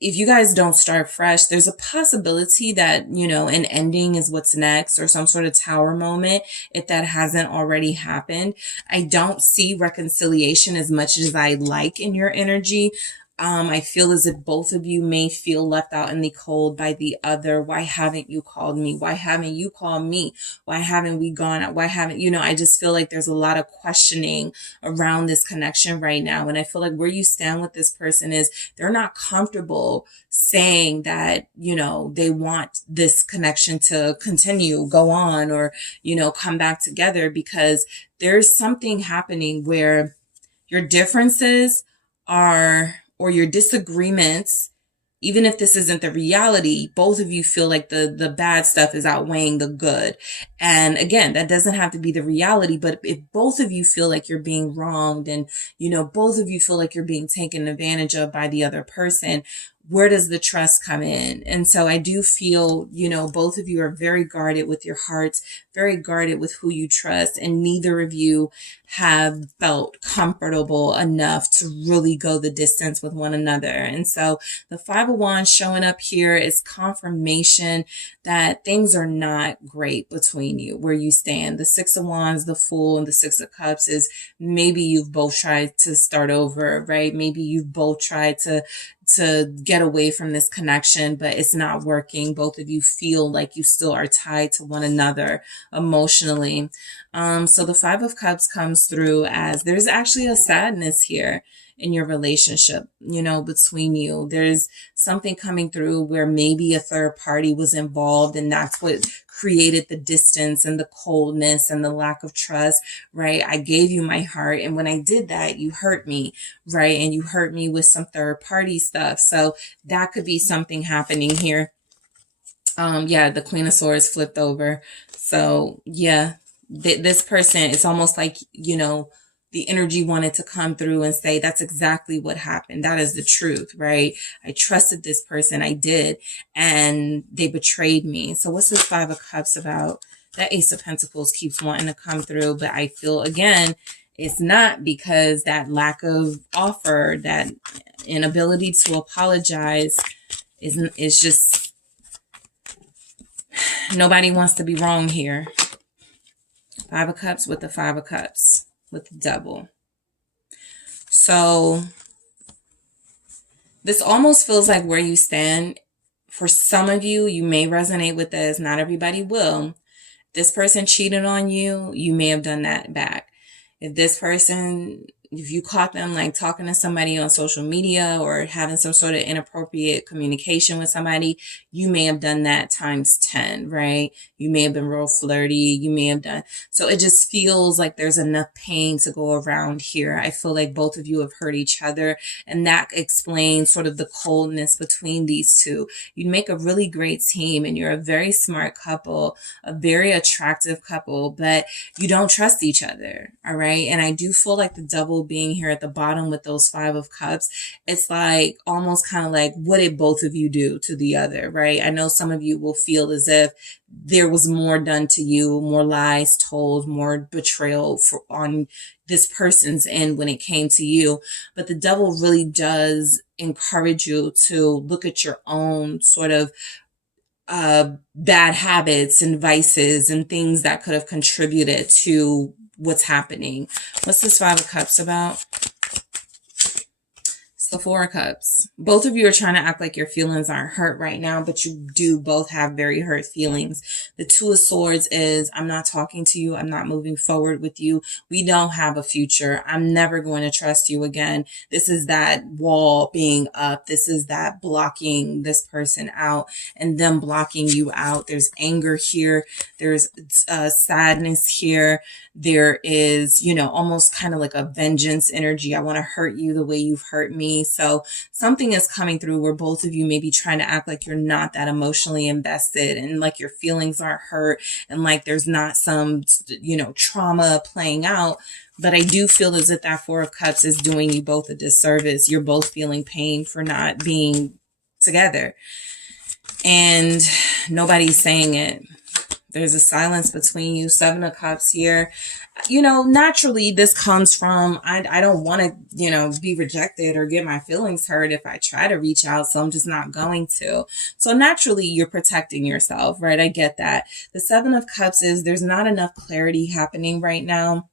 if you guys don't start fresh, there's a possibility that, you know, an ending is what's next or some sort of tower moment if that hasn't already happened. I don't see reconciliation as much as I like in your energy. I feel as if both of you may feel left out in the cold by the other. Why haven't you called me? Why haven't you called me? Why haven't we gone out? Why haven't, you know, I just feel like there's a lot of questioning around this connection right now. And I feel like where you stand with this person is they're not comfortable saying that, you know, they want this connection to continue, go on, or, you know, come back together, because there's something happening where your differences are, or your disagreements, even if this isn't the reality, both of you feel like the bad stuff is outweighing the good. And again, that doesn't have to be the reality, but if both of you feel like you're being wronged and, you know, both of you feel like you're being taken advantage of by the other person, where does the trust come in? And so I do feel, you know, both of you are very guarded with your hearts, very guarded with who you trust, and neither of you have felt comfortable enough to really go the distance with one another. And so the 5 of Wands showing up here is confirmation that things are not great between you, where you stand. The 6 of Wands, the Fool, and the 6 of Cups is maybe you've both tried to start over, right? Maybe you've both tried to get away from this connection, but it's not working. Both of you feel like you still are tied to one another emotionally. So the 5 of Cups comes through as there's actually a sadness here in your relationship, you know, between you. There's something coming through where maybe a third party was involved, and that's what created the distance and the coldness and the lack of trust, right? I gave you my heart, and when I did that, you hurt me, right? And you hurt me with some third party stuff. So that could be something happening here. Yeah, the Queen of Swords flipped over. So yeah, this person, it's almost like, you know, the energy wanted to come through and say, that's exactly what happened. That is the truth, right? I trusted this person. I did. And they betrayed me. So what's this 5 of Cups about? That Ace of Pentacles keeps wanting to come through. But I feel, again, it's not because that lack of offer, that inability to apologize is just, nobody wants to be wrong here. 5 of Cups with the 5 of Cups. With the Devil. So this almost feels like where you stand For some of you, you may resonate with this. Not everybody will. This person cheated on you, you may have done that back. If you caught them like talking to somebody on social media or having some sort of inappropriate communication with somebody, you may have done that times 10, right? You may have been real flirty. You may have done. So it just feels like there's enough pain to go around here. I feel like both of you have hurt each other, and that explains sort of the coldness between these two. You make a really great team, and you're a very smart couple, a very attractive couple, but you don't trust each other. All right. And I do feel like the double being here at the bottom with those 5 of Cups, it's like almost kind of like, what did both of you do to the other, right? I know some of you will feel as if there was more done to you, more lies told, more betrayal on this person's end when it came to you. But the devil really does encourage you to look at your own sort of bad habits and vices and things that could have contributed to what's happening. What's this 5 of Cups about? It's the 4 of Cups. Both of you are trying to act like your feelings aren't hurt right now, but you do both have very hurt feelings. The 2 of Swords is, I'm not talking to you. I'm not moving forward with you. We don't have a future. I'm never going to trust you again. This is that wall being up. This is that blocking this person out and them blocking you out. There's anger here. There's sadness here. There is, almost kind of like a vengeance energy. I want to hurt you the way you've hurt me. So something is coming through where both of you may be trying to act like you're not that emotionally invested and like your feelings aren't hurt and like there's not some, trauma playing out. But I do feel as if that 4 of Cups is doing you both a disservice. You're both feeling pain for not being together. And nobody's saying it. There's a silence between you. 7 of Cups here. Naturally this comes from, I don't want to, be rejected or get my feelings hurt if I try to reach out. So I'm just not going to. So naturally you're protecting yourself, right? I get that. The 7 of Cups is there's not enough clarity happening right now.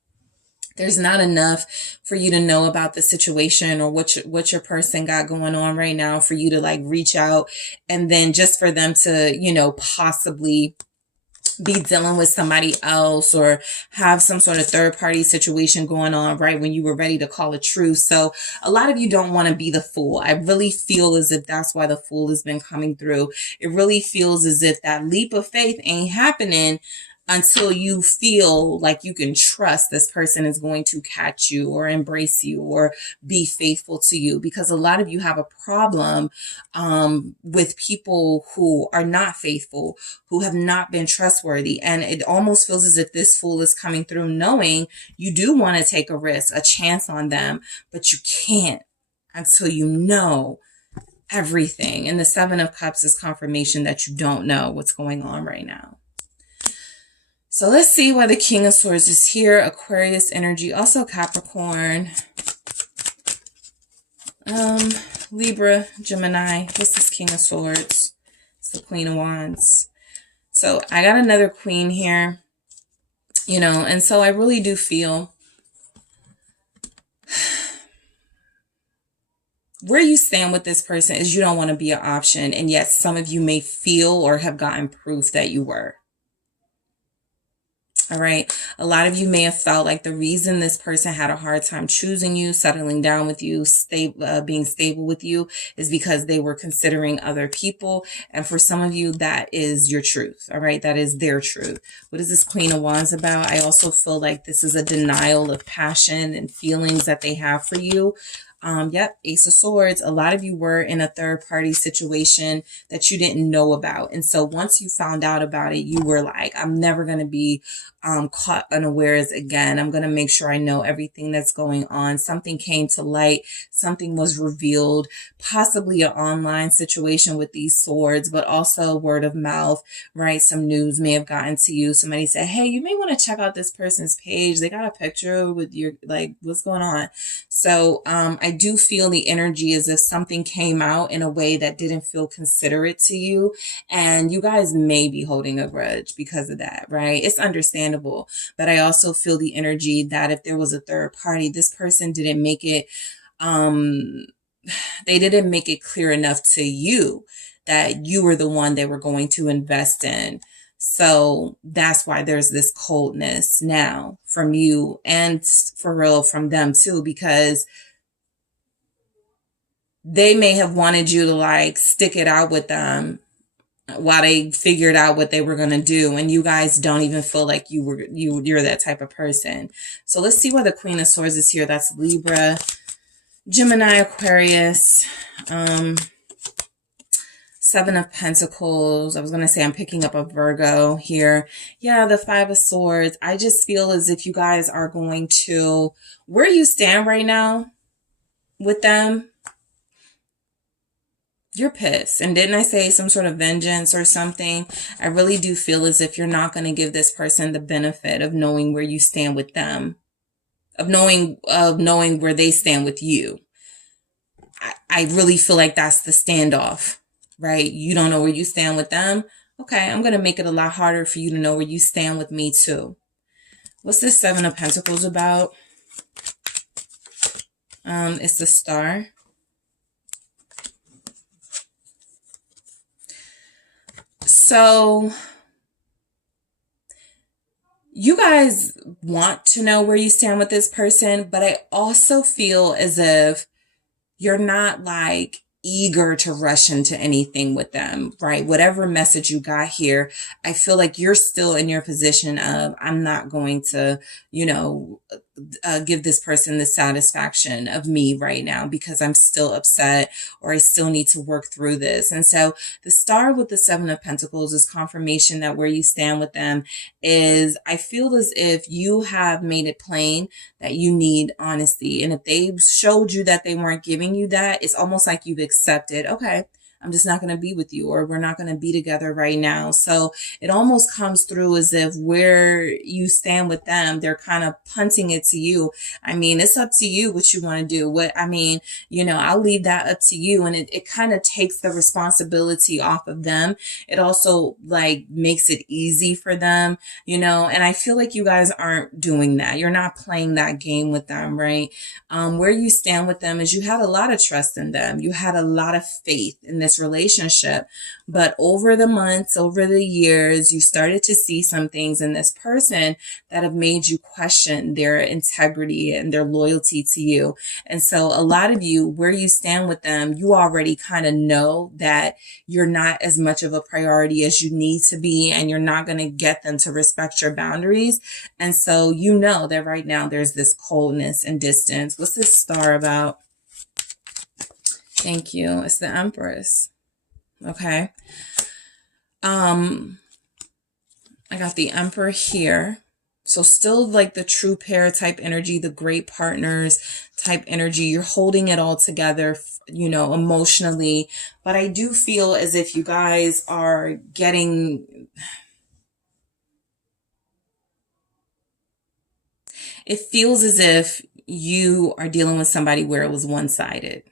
There's not enough for you to know about the situation or what your person got going on right now for you to like reach out and then just for them to, possibly be dealing with somebody else or have some sort of third party situation going on right when you were ready to call a truce. So a lot of you don't want to be the fool. I really feel as if that's why the Fool has been coming through. It really feels as if that leap of faith ain't happening until you feel like you can trust this person is going to catch you or embrace you or be faithful to you. Because a lot of you have a problem with people who are not faithful, who have not been trustworthy. And it almost feels as if this Fool is coming through knowing you do want to take a risk, a chance on them, but you can't until you know everything. And the 7 of Cups is confirmation that you don't know what's going on right now. So let's see why the King of Swords is here. Aquarius energy, also Capricorn, Libra, Gemini. What's this King of Swords? It's the Queen of Wands. So I got another Queen here, and so I really do feel where you stand with this person is you don't want to be an option. And yet some of you may feel or have gotten proof that you were. All right. A lot of you may have felt like the reason this person had a hard time choosing you, settling down with you, being stable with you is because they were considering other people. And for some of you, that is your truth. All right. That is their truth. What is this Queen of Wands about? I also feel like this is a denial of passion and feelings that they have for you. Yep, Ace of Swords. A lot of you were in a third party situation that you didn't know about. And so once you found out about it, you were like, I'm never going to be caught unawares again. I'm going to make sure I know everything that's going on. Something came to light. Something was revealed, possibly an online situation with these swords, but also word of mouth, right? Some news may have gotten to you. Somebody said, hey, you may want to check out this person's page. They got a picture with your, like, what's going on? So, I do feel the energy as if something came out in a way that didn't feel considerate to you. And you guys may be holding a grudge because of that, right? It's understandable. But I also feel the energy that if there was a third party, this person didn't make it, they didn't make it clear enough to you that you were the one they were going to invest in. So that's why there's this coldness now from you, and for real from them too, because they may have wanted you to like stick it out with them while they figured out what they were going to do, and you guys don't even feel like you're that type of person. So let's see why the Queen of Swords is here. That's Libra, Gemini, Aquarius, Seven of Pentacles. I was going to say I'm picking up a Virgo here. Yeah, the Five of Swords. I just feel as if you guys are going to, where you stand right now with them, you're pissed. And didn't I say some sort of vengeance or something? I really do feel as if you're not going to give this person the benefit of knowing where you stand with them, of knowing where they stand with you. I really feel like that's the standoff, right? You don't know where you stand with them. Okay, I'm going to make it a lot harder for you to know where you stand with me too. What's this Seven of Pentacles about? It's the Star. So you guys want to know where you stand with this person, but I also feel as if you're not like eager to rush into anything with them, right? Whatever message you got here, I feel like you're still in your position of, I'm not going to, give this person the satisfaction of me right now because I'm still upset, or I still need to work through this. And so the Star with the Seven of Pentacles is confirmation that where you stand with them is, I feel as if you have made it plain that you need honesty. And if they showed you that they weren't giving you that, it's almost like you've accepted, okay, I'm just not going to be with you, or we're not going to be together right now. So it almost comes through as if where you stand with them, they're kind of punting it to you. I mean, it's up to you what you want to do. I'll leave that up to you. And it kind of takes the responsibility off of them. It also like makes it easy for them, and I feel like you guys aren't doing that. You're not playing that game with them, right? Where you stand with them is you had a lot of trust in them. You had a lot of faith in this relationship, but over the months, over the years, you started to see some things in this person that have made you question their integrity and their loyalty to you. And so a lot of you, where you stand with them, you already kind of know that you're not as much of a priority as you need to be, and you're not going to get them to respect your boundaries. And so you know that right now there's this coldness and distance. What's this Star about? Thank you. It's the Empress. Okay. I got the Emperor here. So still like the true pair type energy, the great partners type energy. You're holding it all together, emotionally. But I do feel as if you guys are getting... It feels as if you are dealing with somebody where it was one-sided.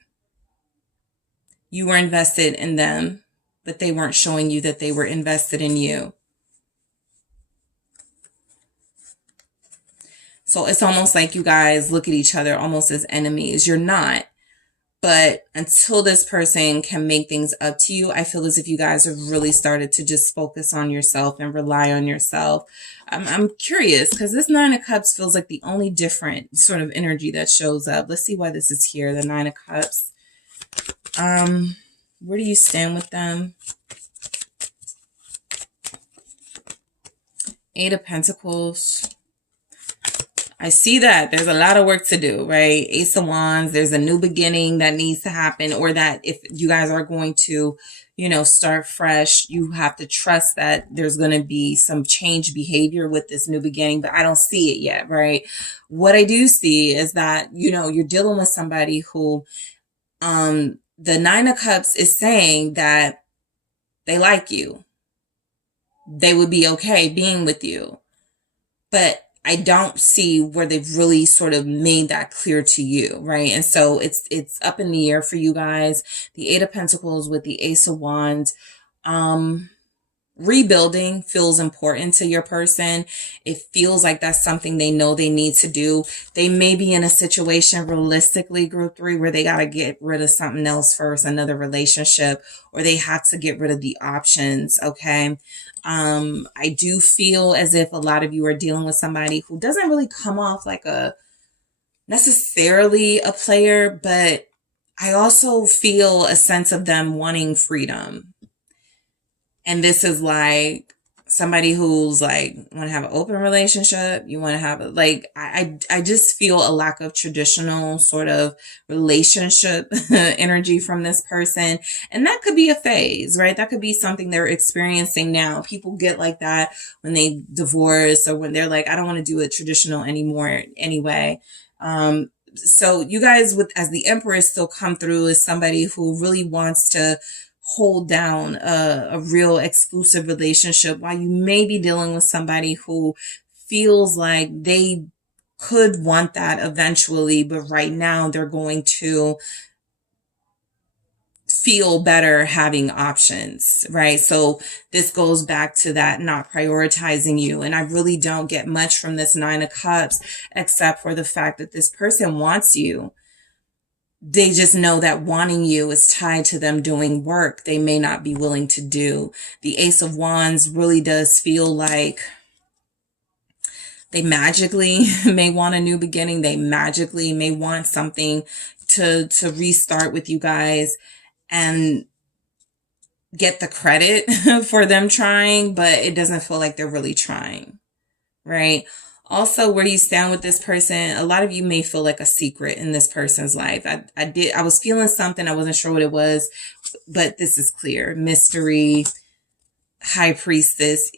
You were invested in them, but they weren't showing you that they were invested in you. So it's almost like you guys look at each other almost as enemies. You're not. But until this person can make things up to you, I feel as if you guys have really started to just focus on yourself and rely on yourself. I'm curious because this Nine of Cups feels like the only different sort of energy that shows up. Let's see why this is here. The Nine of Cups. Where do you stand with them? Eight of Pentacles. I see that there's a lot of work to do, right? Ace of Wands, there's a new beginning that needs to happen, or that if you guys are going to, start fresh, you have to trust that there's going to be some change behavior with this new beginning, but I don't see it yet, right? What I do see is that, you're dealing with somebody who, the Nine of Cups is saying that they like you. They would be okay being with you. But I don't see where they've really sort of made that clear to you, right? And so it's up in the air for you guys. The Eight of Pentacles with the Ace of Wands. rebuilding feels important to your person. It feels like that's something they know they need to do. They may be in a situation, realistically, group 3, where they got to get rid of something else first, another relationship, or they have to get rid of the options. Okay. I do feel as if a lot of you are dealing with somebody who doesn't really come off like necessarily a player, but I also feel a sense of them wanting freedom. And this is like somebody who's like, want to have an open relationship. You want to have I just feel a lack of traditional sort of relationship energy from this person. And that could be a phase, right? That could be something they're experiencing now. People get like that when they divorce, or when they're like, I don't want to do it traditional anymore anyway. So you guys, as the Empress still come through, as somebody who really wants to hold down a real exclusive relationship, while you may be dealing with somebody who feels like they could want that eventually, but right now they're going to feel better having options, right? So this goes back to that not prioritizing you. And I really don't get much from this 9 of Cups, except for the fact that this person wants you. They just know that wanting you is tied to them doing work they may not be willing to do. The Ace of Wands really does feel like they magically may want a new beginning. They magically may want something to restart with you guys and get the credit for them trying, but it doesn't feel like they're really trying, right? Also, where you stand with this person, a lot of you may feel like a secret in this person's life. I was feeling something. I wasn't sure what it was, but this is clear. Mystery, High Priestess.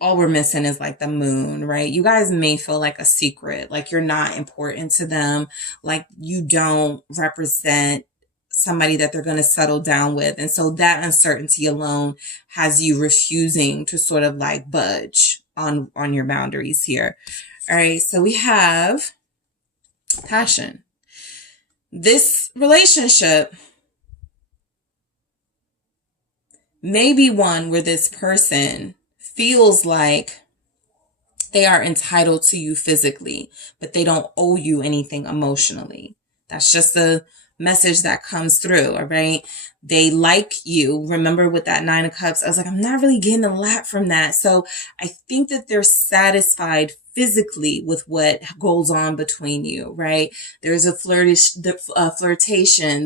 All we're missing is like the Moon, right? You guys may feel like a secret, like you're not important to them, like you don't represent somebody that they're going to settle down with. And so that uncertainty alone has you refusing to sort of like budge on your boundaries here. All right. So we have passion. This relationship may be one where this person feels like they are entitled to you physically, but they don't owe you anything emotionally. That's just the message that comes through. All right. They like you. Remember with that 9 of Cups, I was like, I'm not really getting a lot from that. So I think that they're satisfied physically with what goes on between you, right? There's a flirtation,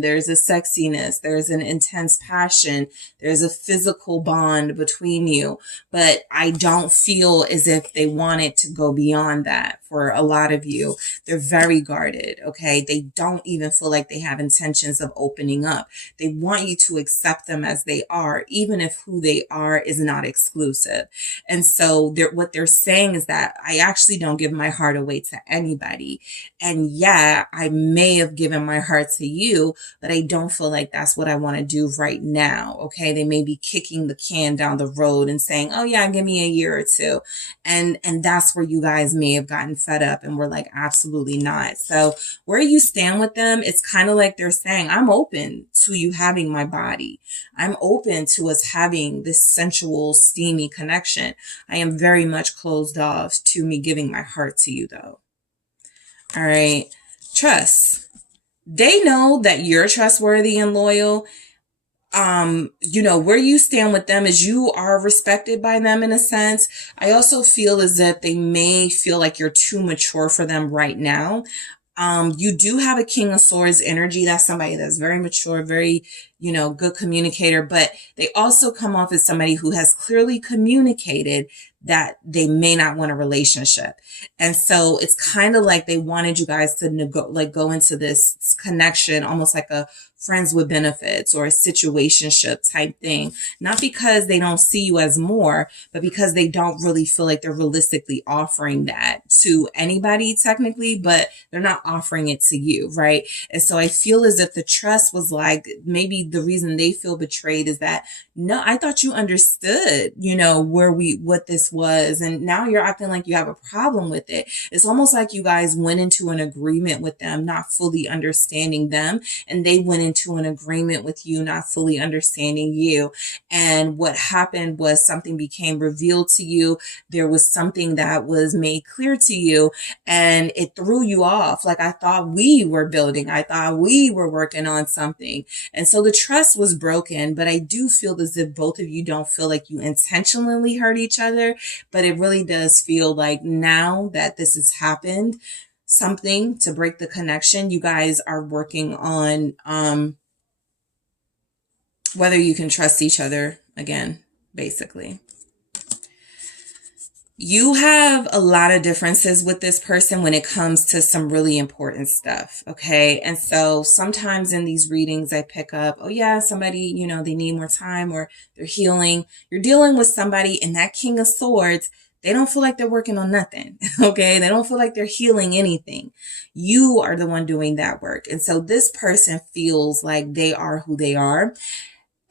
there's a sexiness, there's an intense passion, there's a physical bond between you. But I don't feel as if they want it to go beyond that for a lot of you. They're very guarded, okay? They don't even feel like they have intentions of opening up. They want you to accept them as they are, even if who they are is not exclusive. And so what they're saying is that I actually don't give my heart away to anybody. And yeah, I may have given my heart to you, but I don't feel like that's what I want to do right now. Okay. They may be kicking the can down the road and saying, oh yeah, give me a year or two. And that's where you guys may have gotten fed up and we're like, absolutely not. So where you stand with them, it's kind of like they're saying, I'm open to you having my body. I'm open to us having this sensual, steamy connection. I am very much closed off to me giving my heart to you though. All right. Trust. They know that you're trustworthy and loyal. Where you stand with them is you are respected by them in a sense. I also feel as if they may feel like you're too mature for them right now. You do have a King of Swords energy. That's somebody that's very mature, very, good communicator, but they also come off as somebody who has clearly communicated that they may not want a relationship. And so it's kind of like they wanted you guys to go into this connection, almost like a friends with benefits or a situationship type thing. Not because they don't see you as more, but because they don't really feel like they're realistically offering that to anybody technically, but they're not offering it to you, right? And so I feel as if the trust was like, maybe the reason they feel betrayed is that, no, I thought you understood, what this was. And now you're acting like you have a problem with it. It's almost like you guys went into an agreement with them, not fully understanding them. And they went into an agreement with you, not fully understanding you. And what happened was something became revealed to you. There was something that was made clear to you, and it threw you off. Like, I thought we were building. I thought we were working on something. And so the trust was broken, but I do feel as if both of you don't feel like you intentionally hurt each other, but it really does feel like now that this has happened, something to break the connection, you guys are working on whether you can trust each other again, basically. You have a lot of differences with this person when it comes to some really important stuff, okay? And so sometimes in these readings, I pick up, oh yeah, somebody, they need more time or they're healing. You're dealing with somebody, and that King of Swords, they don't feel like they're working on nothing, okay? They don't feel like they're healing anything. You are the one doing that work. And so this person feels like they are who they are.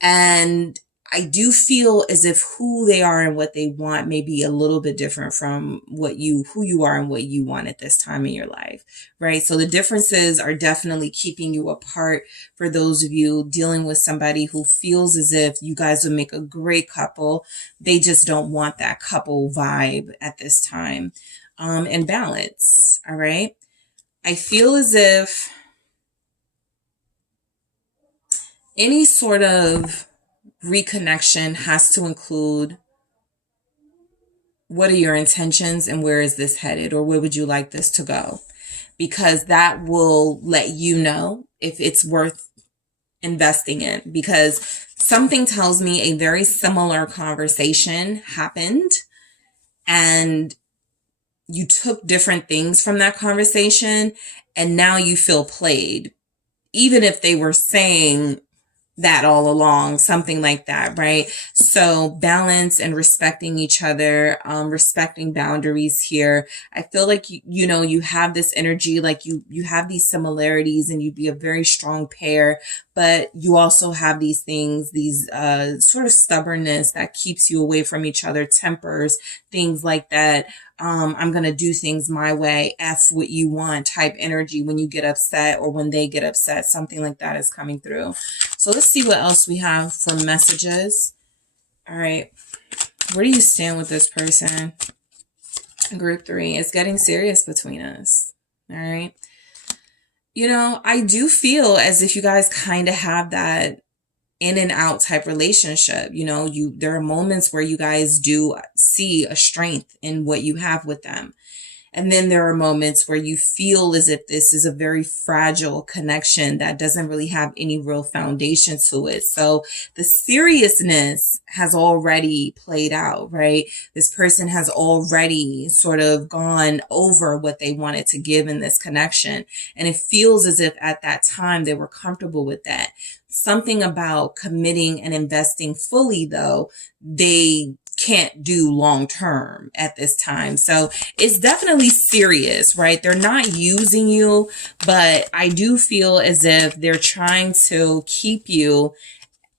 And I do feel as if who they are and what they want may be a little bit different from who you are and what you want at this time in your life, right? So the differences are definitely keeping you apart for those of you dealing with somebody who feels as if you guys would make a great couple. They just don't want that couple vibe at this time, and balance, all right? I feel as if any sort of reconnection has to include, what are your intentions and where is this headed, or where would you like this to go? Because that will let you know if it's worth investing in, because something tells me a very similar conversation happened and you took different things from that conversation and now you feel played, even if they were saying that all along, something like that, right? So balance and respecting each other, respecting boundaries here. I feel like, you have this energy, like you have these similarities and you'd be a very strong pair, but you also have these things, these sort of stubbornness that keeps you away from each other, tempers, things like that. I'm going to do things my way, F what you want type energy when you get upset or when they get upset, something like that is coming through. So let's see what else we have for messages. All right. Where do you stand with this person? Group 3. It's getting serious between us. All right. I do feel as if you guys kind of have that in and out type relationship. There are moments where you guys do see a strength in what you have with them. And then there are moments where you feel as if this is a very fragile connection that doesn't really have any real foundation to it. So the seriousness has already played out, right? This person has already sort of gone over what they wanted to give in this connection. And it feels as if at that time they were comfortable with that. Something about committing and investing fully, though, they can't do long term at this time. So it's definitely serious, right? They're not using you, but I do feel as if they're trying to keep you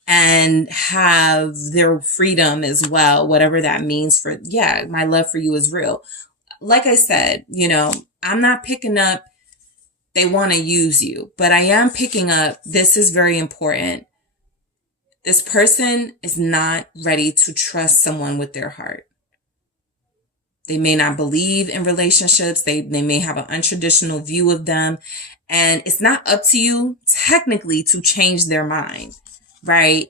and have their freedom as well, whatever that means for, my love for you is real. Like I said, I'm not picking up they want to use you, but I am picking up, this is very important. This person is not ready to trust someone with their heart. They may not believe in relationships. They may have an untraditional view of them. And it's not up to you technically to change their mind, right?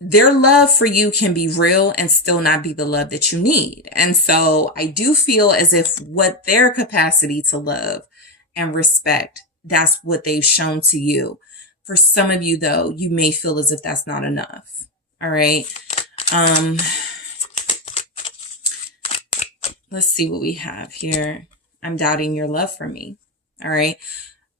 Their love for you can be real and still not be the love that you need. And so I do feel as if what their capacity to love and respect, that's what they've shown to you. For some of you, though, you may feel as if that's not enough. All right. Let's see what we have here. I'm doubting your love for me. All right.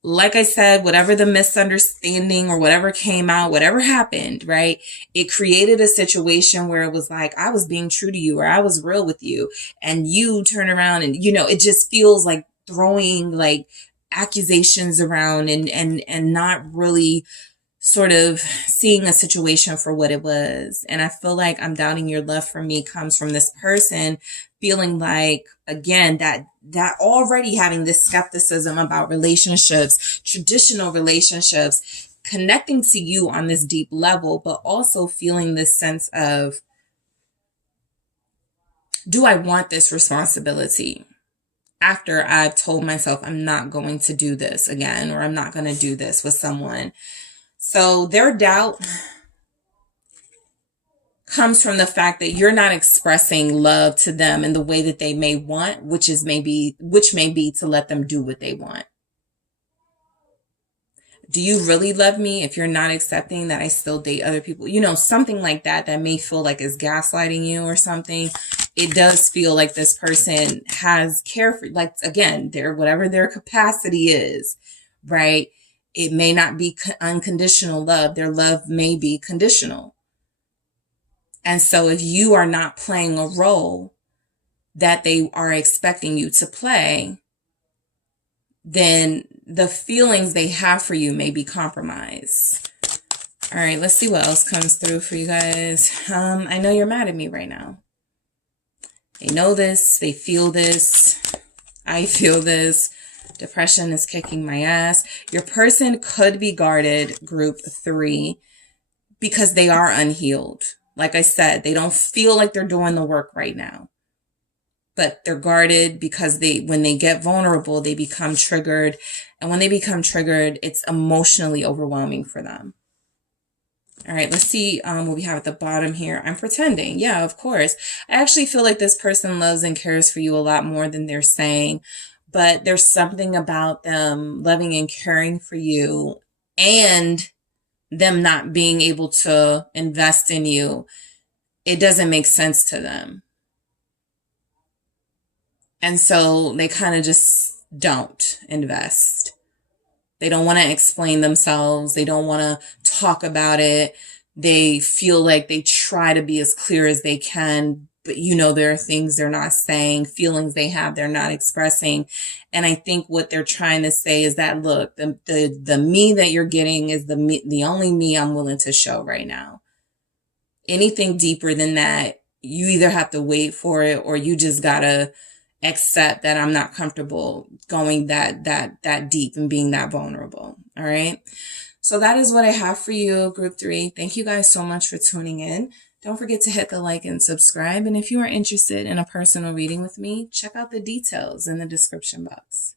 like I said, whatever the misunderstanding or whatever came out, whatever happened, right? It created a situation where it was like, I was being true to you, or I was real with you. And you turn around and, it just feels like throwing like accusations around and not really sort of seeing a situation for what it was. And I feel like I'm doubting your love for me comes from this person feeling like, again, that already having this skepticism about relationships, traditional relationships, connecting to you on this deep level, but also feeling this sense of, do I want this responsibility? After I've told myself I'm not going to do this again, or I'm not going to do this with someone. So their doubt comes from the fact that you're not expressing love to them in the way that they may want, which may be to let them do what they want. Do you really love me if you're not accepting that I still date other people? Something like that may feel like is gaslighting you or something. It does feel like this person has care for, like, again, whatever their capacity is, right? It may not be unconditional love. Their love may be conditional. And so if you are not playing a role that they are expecting you to play, then the feelings they have for you may be compromised. All right, let's see what else comes through for you guys. I know you're mad at me right now. They know this. They feel this. I feel this. Depression is kicking my ass. Your person could be guarded, group 3, because they are unhealed. Like I said, they don't feel like they're doing the work right now. But they're guarded because when they get vulnerable, they become triggered. And when they become triggered, it's emotionally overwhelming for them. All right, let's see what we have at the bottom here. I'm pretending. Yeah, of course. I actually feel like this person loves and cares for you a lot more than they're saying. But there's something about them loving and caring for you and them not being able to invest in you. It doesn't make sense to them. And so they kind of just don't invest. They don't want to explain themselves. They don't want to talk about it. They feel like they try to be as clear as they can, but there are things they're not saying, feelings they have they're not expressing. And I think what they're trying to say is that, look, the me that you're getting is the only me I'm willing to show right now. Anything deeper than that, you either have to wait for it, or you just gotta accept that I'm not comfortable going that deep and being that vulnerable. All right. So that is what I have for you, group 3. Thank you guys so much for tuning in. Don't forget to hit the like and subscribe. And if you are interested in a personal reading with me, check out the details in the description box.